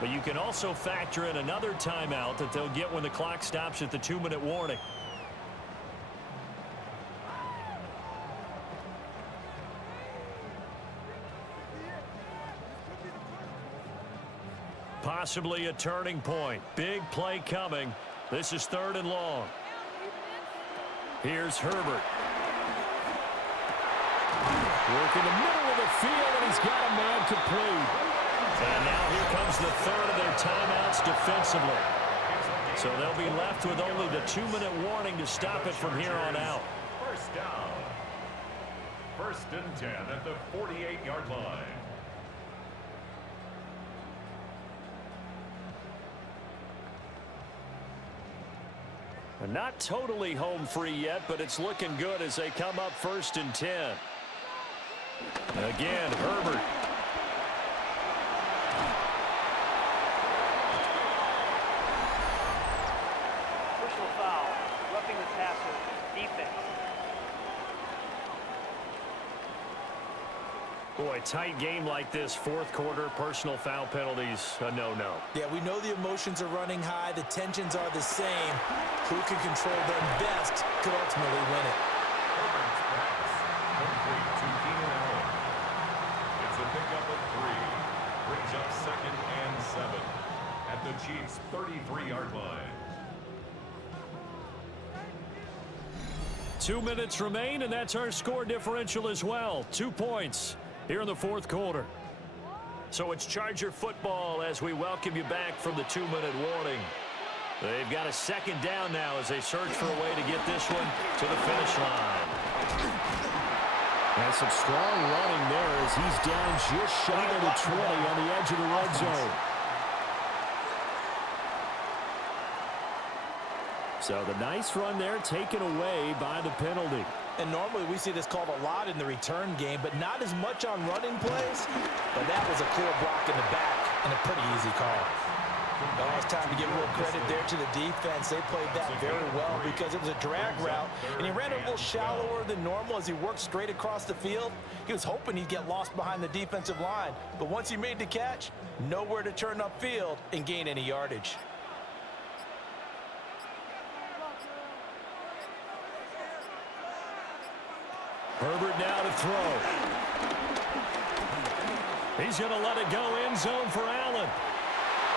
But you can also factor in another timeout that they'll get when the clock stops at the 2-minute warning. Possibly a turning point. Big play coming. This is 3rd and long. Here's Herbert. Work in the middle of the field, and he's got a man complete. And now here comes the 3rd of their timeouts defensively. So they'll be left with only the 2-minute warning to stop it from here on out. First down. 1st and 10 at the 48-yard line. And not totally home free yet, but it's looking good as they come up 1st and 10. Again, Herbert. Personal foul. Roughing the passer. Defense. Boy, tight game like this, 4th quarter, personal foul penalties, a no-no. Yeah, we know the emotions are running high. The tensions are the same. Who can control them best could ultimately win it. Herbert's pass. Complete to Keenan Allen. It's a pickup of 3. Brings up 2nd and 7 at the Chiefs' 33-yard line. 2 minutes remain, and that's our score differential as well. 2 points here in the 4th quarter. So it's Charger football as we welcome you back from the 2-minute warning. They've got a 2nd down now as they search for a way to get this one to the finish line. And some strong running there as he's down just shy of the 20 on the edge of the red zone. So the nice run there taken away by the penalty. And normally we see this called a lot in the return game, but not as much on running plays. But that was a clear block in the back and a pretty easy call. Well, it's time to give a little credit there to the defense. They played that very well because it was a drag route, and he ran a little shallower than normal as he worked straight across the field. He was hoping he'd get lost behind the defensive line, but once he made the catch, nowhere to turn upfield and gain any yardage. Herbert now to throw. He's going to let it go end zone for Allen.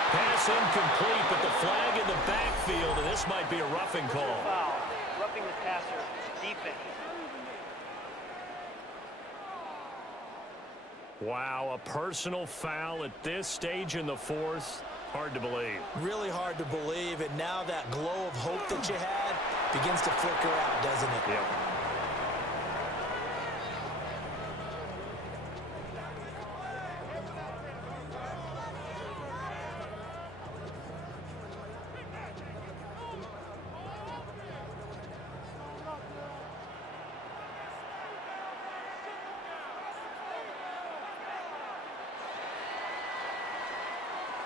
Pass incomplete, but the flag in the backfield, and this might be a roughing call. Foul. Roughing the passer. Defense. Wow, a personal foul at this stage in the 4th. Hard to believe. Really hard to believe, and now that glow of hope that you had begins to flicker out, doesn't it? Yep.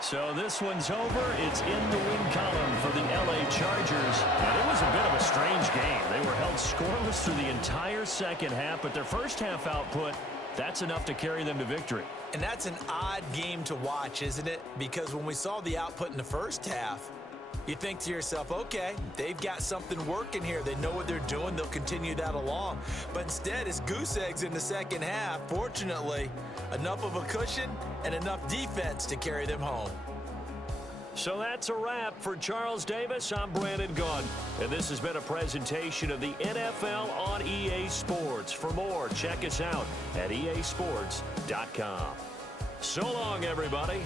So this one's over. It's in the win column for the LA Chargers. And it was a bit of a strange game. They were held scoreless through the entire second half, but their first half output, that's enough to carry them to victory. And that's an odd game to watch, isn't it? Because when we saw the output in the first half, you think to yourself, okay, they've got something working here. They know what they're doing. They'll continue that along. But instead, it's goose eggs in the second half. Fortunately, enough of a cushion and enough defense to carry them home. So that's a wrap for Charles Davis. I'm Brandon Gunn, and this has been a presentation of the NFL on EA Sports. For more, check us out at easports.com. So long, everybody.